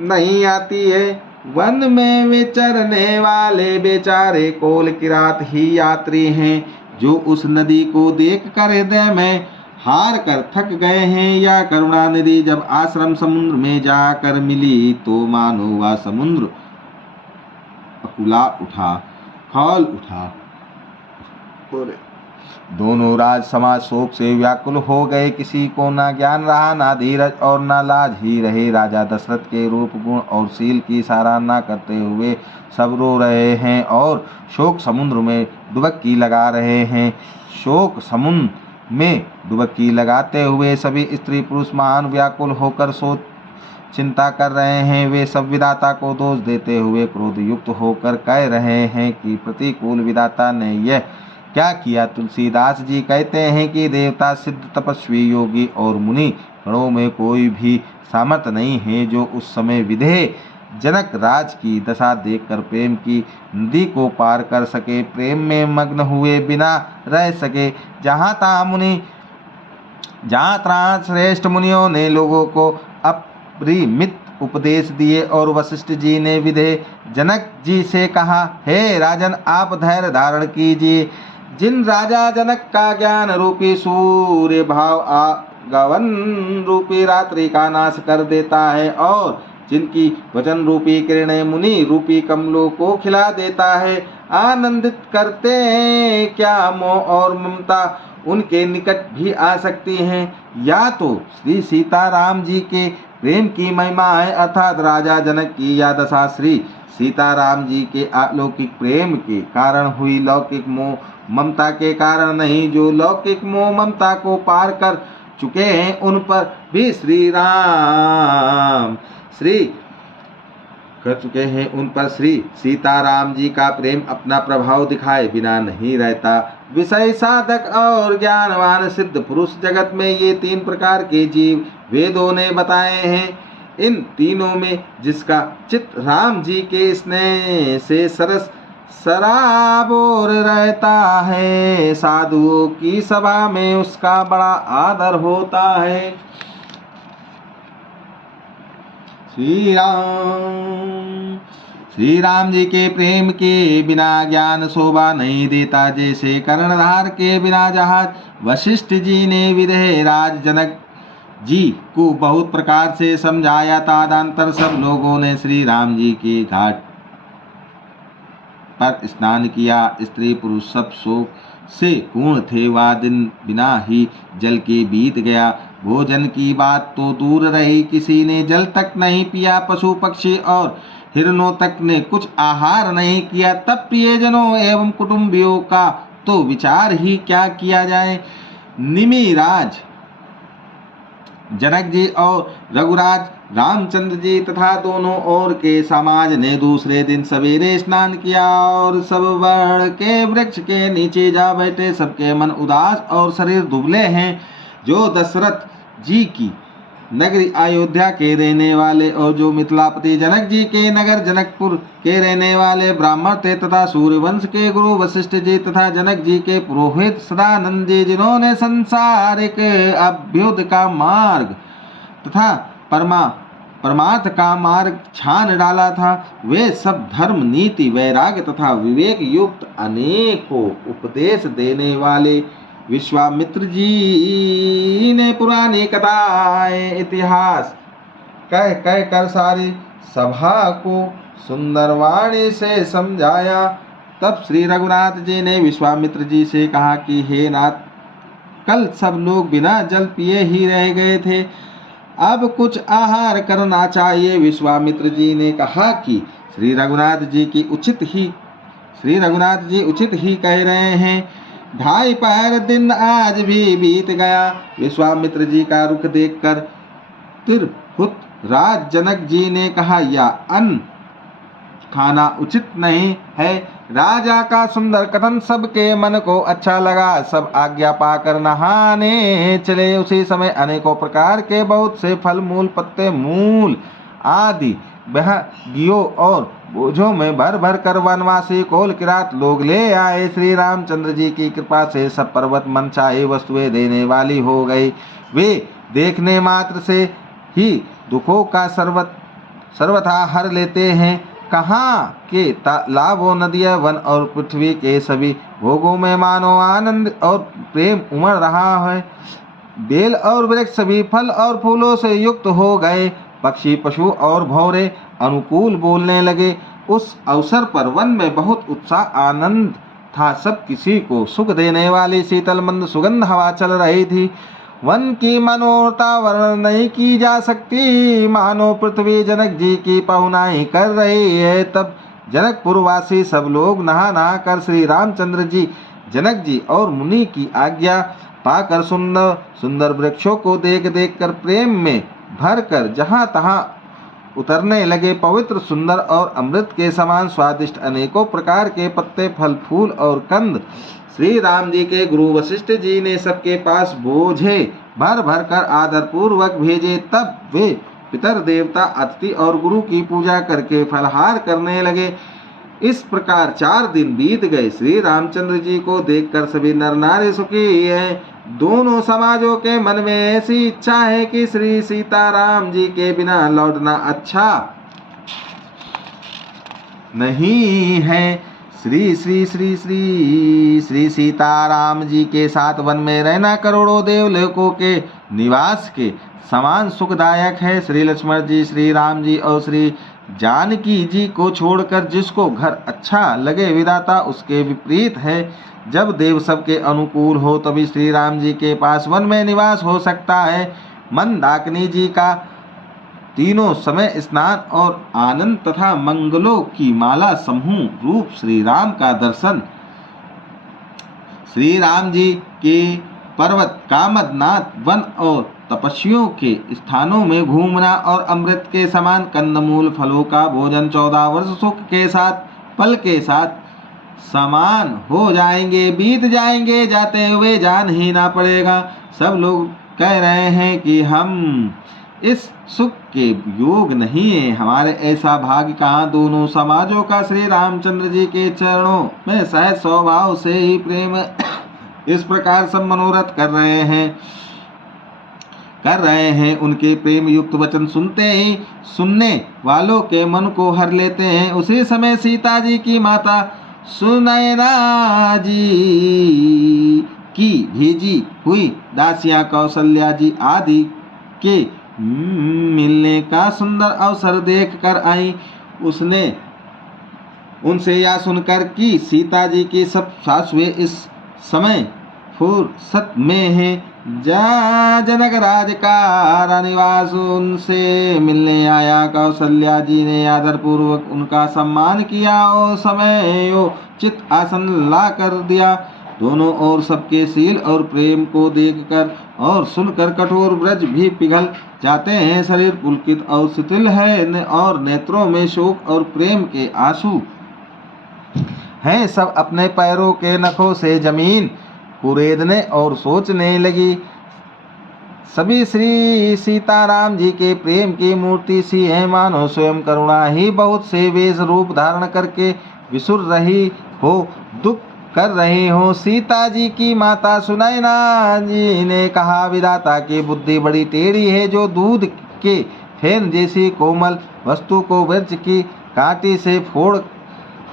नहीं आती है। वन में विचरने वाले बेचारे कोल किरात ही यात्री हैं जो उस नदी को देख कर हृदय में हार कर थक गए हैं। या करुणा नदी जब आश्रम समुद्र में जाकर मिली तो मानो वह समुद्र खौल उठा। दोनों राज समाज शोक से व्याकुल हो गए। किसी को ना ज्ञान रहा, ना धीरज और ना लाज ही रहे। राजा दशरथ के रूप गुण और शील की सराहना करते हुए सब रो रहे हैं और शोक समुद्र में डुबकी लगा रहे हैं। शोक समुद्र में डुबकी लगाते हुए सभी स्त्री पुरुष महान व्याकुल होकर चिंता कर रहे हैं। वे सब विधाता को दोष देते हुए क्रोध युक्त होकर कह रहे हैं कि प्रतिकूल विधाता ने यह क्या किया। तुलसीदास जी कहते हैं कि देवता, सिद्ध, तपस्वी, योगी और मुनि गणों में कोई भी सामर्थ्य नहीं है जो उस समय विधेय जनक राज की दशा देखकर प्रेम की नदी को पार कर सके, प्रेम में मग्न हुए बिना रह सके। जहाँ तहाँ श्रेष्ठ मुनियों ने लोगों को अपरिमित उपदेश दिए और वशिष्ठ जी ने विधेय जनक जी से कहा, हे राजन, आप धैर्य धारण कीजिए। जिन राजा जनक का ज्ञान रूपी सूर्य भाव आगमन रूपी रात्रि का नाश कर देता है और जिनकी वचन रूपी किरणें मुनि रूपी कमलों को खिला देता है, आनंदित करते हैं, क्या मोह और ममता उनके निकट भी आ सकती हैं। या तो श्री सीताराम जी के प्रेम की महिमा है, अर्थात राजा जनक की यह दशा श्री सीताराम जी के अलौकिक प्रेम के कारण हुई, लौकिक मोह ममता के कारण नहीं। जो लौकिक मोह ममता को पार कर चुके हैं उन पर भी श्री सीताराम जी का प्रेम अपना प्रभाव दिखाए बिना नहीं रहता। विषय साधक और ज्ञानवान सिद्ध पुरुष जगत में ये 3 प्रकार के जीव वेदों ने बताए हैं। इन तीनों में जिसका चित्त राम जी के स्नेह से सरस सराबोर रहता है, साधुओं की सभा में उसका बड़ा आदर होता है। श्री राम जी के प्रेम के बिना ज्ञान शोभा नहीं देता। जैसे कर्णधार के बिना जहाज, वशिष्ठ जी ने विधेय राज जनक जी को बहुत प्रकार से समझाया। तदनंतर सब लोगों ने श्री राम जी के घाट पर स्नान किया। स्त्री पुरुष सब शोक से पूर्ण थे। वह दिन बिना ही जल के बीत गया। भोजन की बात तो दूर रही, किसी ने जल तक नहीं पिया। पशु पक्षी और हिरणों तक ने कुछ आहार नहीं किया। तब प्रियजनों एवं कुटुंबियों का तो विचार ही क्या किया जाए। निमिराज जनक जी और रघुराज रामचंद्र जी तथा दोनों ओर के समाज ने दूसरे दिन सवेरे स्नान किया और सब वड़ के वृक्ष के नीचे जा बैठे। सबके मन उदास और शरीर दुबले हैं। जो दशरथ जी की नगरी अयोध्या के रहने वाले और जो मिथिलापति जनक जी के नगर जनकपुर के रहने वाले ब्राह्मण थे तथा सूर्यवंश के गुरु वशिष्ठ जी तथा जनक जी के पुरोहित सदानंद जी, जिन्होंने संसारिक अभ्युदय का मार्ग तथा परमार्थ का मार्ग छान डाला था, वे सब धर्म, नीति, वैराग्य तथा विवेक युक्त अनेकों उपदेश देने वाले विश्वामित्र जी ने पुरानी कथाएं इतिहास कह कर सारी सभा को सुंदर वाणी से समझाया। तब श्री रघुनाथ जी ने विश्वामित्र जी से कहा कि हे नाथ, कल सब लोग बिना जल पिए ही रह गए थे, अब कुछ आहार करना चाहिए। विश्वामित्र जी ने कहा कि श्री रघुनाथ जी उचित ही कह रहे हैं। 2.5 पहर दिन आज भी बीत गया। विश्वामित्र जी का रुख देखकर तिरहुत राज जनक जी ने कहा, यह अन्न खाना उचित नहीं है। राजा का सुंदर कथन सबके मन को अच्छा लगा। सब आज्ञा पाकर नहाने चले। उसी समय अनेकों प्रकार के बहुत से फल, मूल, पत्ते, मूल आदि बहगियों और बोझों में भर भर कर वनवासी कोल किरात लोग ले आए। श्री रामचंद्र जी की कृपा से सब पर्वत मनचाही वस्तुएं देने वाली हो गई। वे देखने मात्र से ही दुखों का सर्वथा हर लेते हैं। कहाँ के तालाब व नदियाँ, वन और पृथ्वी के सभी भोगों में मानो आनंद और प्रेम उमड़ रहा है। बेल और वृक्ष सभी फल और फूलों से युक्त हो गए। पक्षी, पशु और भौरे अनुकूल बोलने लगे। उस अवसर पर वन में बहुत उत्साह आनंद था। सब किसी को सुख देने वाली शीतल मंद सुगंध हवा चल रही थी। वन की मनोरता वर्णन नहीं की जा सकती, मानो पृथ्वी जनक जी की पहुनाई कर रही है। तब जनकपुरवासी सब लोग नहा कर श्री रामचंद्र जी, जनक जी और मुनि की आज्ञा पाकर सुंदर सुंदर वृक्षों को देख कर प्रेम में भर कर जहाँ तहाँ उतरने लगे। पवित्र, सुंदर और अमृत के समान स्वादिष्ट अनेकों प्रकार के पत्ते, फल, फूल और कंद श्री राम जी के गुरु वशिष्ठ जी ने सबके पास बोझे भर भर कर आदर पूर्वक भेजे। तब वे पितर, देवता, अतिथि और गुरु की पूजा करके फलहार करने लगे। इस प्रकार 4 दिन बीत गए। श्री रामचंद्र जी को देखकर सभी नर नारी सुखी हैं। दोनों समाजों के मन में ऐसी इच्छा है कि श्री सीताराम जी के बिना लौटना अच्छा नहीं है। श्री श्री श्री श्री श्री सीताराम जी के साथ वन में रहना करोड़ों देवलोकों के निवास के समान सुखदायक है। श्री लक्ष्मण जी, श्री राम जी और श्री जानकी जी को छोड़कर जिसको घर अच्छा लगे विधाता उसके विपरीत है। जब देव सबके अनुकूल हो तभी श्री राम जी के पास वन में निवास हो सकता है। मंदाकिनी जी का तीनों समय स्नान और आनंद तथा मंगलों की माला समूह रूप श्री राम का दर्शन, श्री राम जी के पर्वत कामदनाथ वन और तपस्वियों के स्थानों में घूमना और अमृत के समान कंदमूल फलों का भोजन 14 वर्ष सुख के साथ पल के साथ समान हो जाएंगे, बीत जाएंगे, जाते हुए जान ही ना पड़ेगा। सब लोग कह रहे हैं कि हम इस सुख के योग नहीं है, हमारे ऐसा भाग्य कहाँ। दोनों समाजों का श्री रामचंद्र जी के चरणों में सहज स्वभाव से ही प्रेम इस प्रकार सब मनोरथ कर रहे हैं। उनके प्रेम युक्त वचन सुनते ही सुनने वालों के मन को हर लेते हैं। उसी समय सीता जी की माता सुनैना जी की भेजी हुई दासियां कौशल्या जी आदि के मिलने का सुंदर अवसर देख कर आई। उसने उनसे यह सुनकर कि सीता जी की सब सासुएं इस समय फुर्सत में है, जनक राज का निवास उनसे मिलने आया। कौशल्या जी ने आदर पूर्वक उनका सम्मान किया और समयोचित आसन ला कर दिया। दोनों ओर सबके शील और प्रेम को देखकर और सुनकर कठोर ब्रज भी पिघल जाते हैं। शरीर पुलकित और शिथिल है और नेत्रों में शोक और प्रेम के आंसू हैं। सब अपने पैरों के नखों से जमीन कुरेदने और सोचने लगी। सभी श्री सीताराम जी के प्रेम की मूर्ति सी है, मानो स्वयं करुणा ही बहुत से वेश रूप धारण करके विसुर रही हो, दुख कर रही हो। सीता जी की माता सुनैना जी ने कहा, विधाता की बुद्धि बड़ी टेढ़ी है, जो दूध के फेन जैसी कोमल वस्तु को वृक्ष की कांटी से फोड़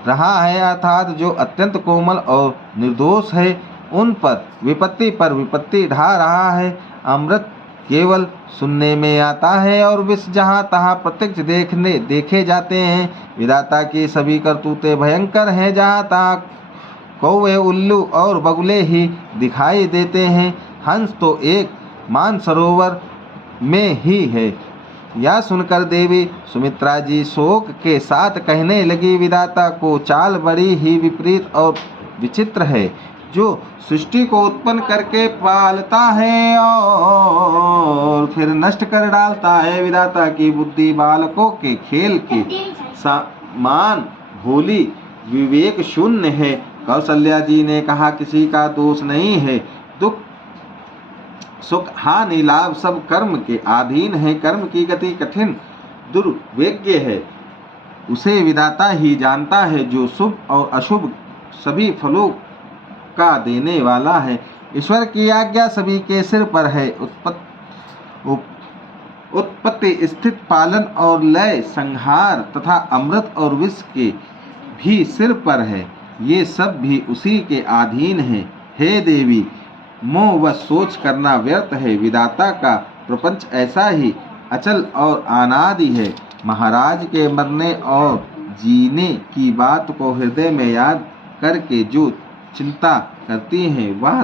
रहा है, अर्थात जो अत्यंत कोमल और निर्दोष है, उन पर विपत्ति ढा रहा है। अमृत केवल सुनने में आता है और विष जहाँ तहाँ प्रत्यक्ष देखे जाते हैं। विधाता की सभी करतूतें भयंकर हैं, जहाँ तहाँ कौवे, उल्लू और बगुले ही दिखाई देते हैं। हंस तो एक मानसरोवर में ही है। यह सुनकर देवी सुमित्रा जी शोक के साथ कहने लगी, विधाता को चाल बड़ी ही विपरीत और विचित्र है, जो सृष्टि को उत्पन्न करके पालता है और फिर नष्ट कर डालता है। विधाता की बुद्धि बालकों के खेल के समान भोली विवेक शून्य है। कौशल्या जी ने कहा, किसी का दोष नहीं है, दुख सुख हानि लाभ सब कर्म के अधीन है। कर्म की गति कठिन दुर्वेग्य है, उसे विधाता ही जानता है, जो शुभ और अशुभ सभी फलों का देने वाला है। ईश्वर की आज्ञा सभी के सिर पर है। उत्पत्ति, स्थिति, पालन और लय, संहार तथा अमृत और विष के भी सिर पर है। ये सब भी उसी के अधीन है। हे देवी, मोह व सोच करना व्यर्थ है। विधाता का प्रपंच ऐसा ही अचल और अनादि है। महाराज के मरने और जीने की बात को हृदय में याद करके जो चिंता करती हैं, वह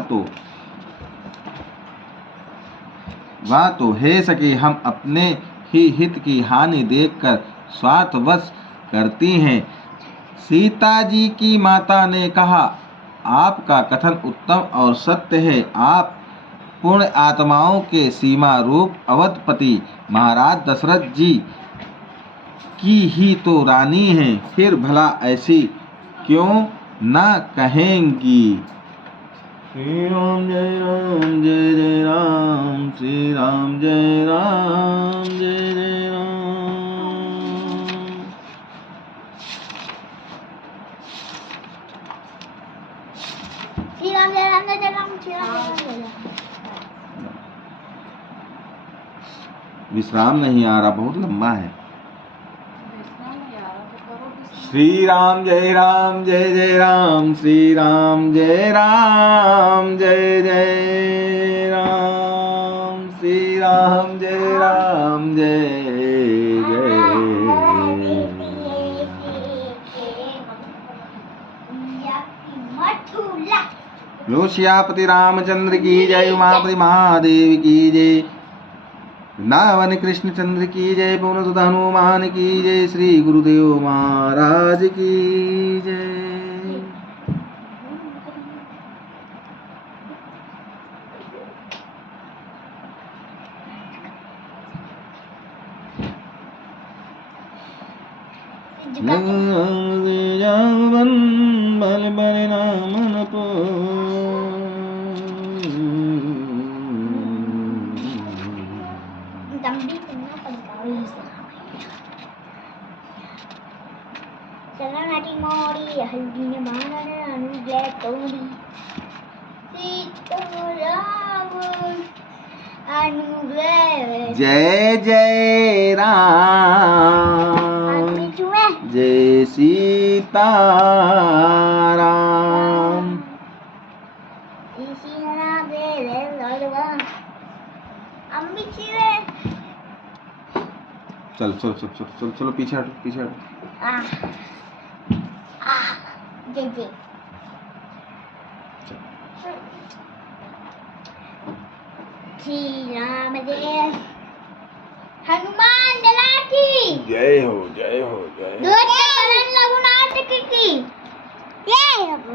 तो हे सखी हम अपने ही हित की हानि देखकर स्वार्थवश करती हैं। सीता जी की माता ने कहा, आपका कथन उत्तम और सत्य है। आप पूर्ण आत्माओं के सीमा रूप अवधपति महाराज दशरथ जी की ही तो रानी है, फिर भला ऐसी क्यों न कहेंगी। श्री राम जय राम जय जय राम, श्री राम जय राम जय जय राम। श्री राम जय राम जय जय राम, श्री राम जय राम जय जय। विश्राम नहीं आ रहा, बहुत लंबा है। श्री राम जय राम जय जय राम, श्री राम जय राम जय जय राम, श्री राम जय राम जय जय। लो सियापति रामचंद्र की जय, उमापति महादेव की जय, वृंदावन कृष्ण चंद्र की जय, पवन सुत हनुमान की जय, श्री गुरुदेव महाराज की जय। बल बल नामन पो चलनाटी मोड़ी हल्दी ने बाणन अनुग्रह तोड़ी, सीताराम अनुग्रह। जय जय राम जय सीताराम। चल चल चल चल चल चलो पीछे हटो, पीछे हटो। जय जय श्री राम जय हनुमान दला की जय हो जय हो जय हो। नाटक की जय हो।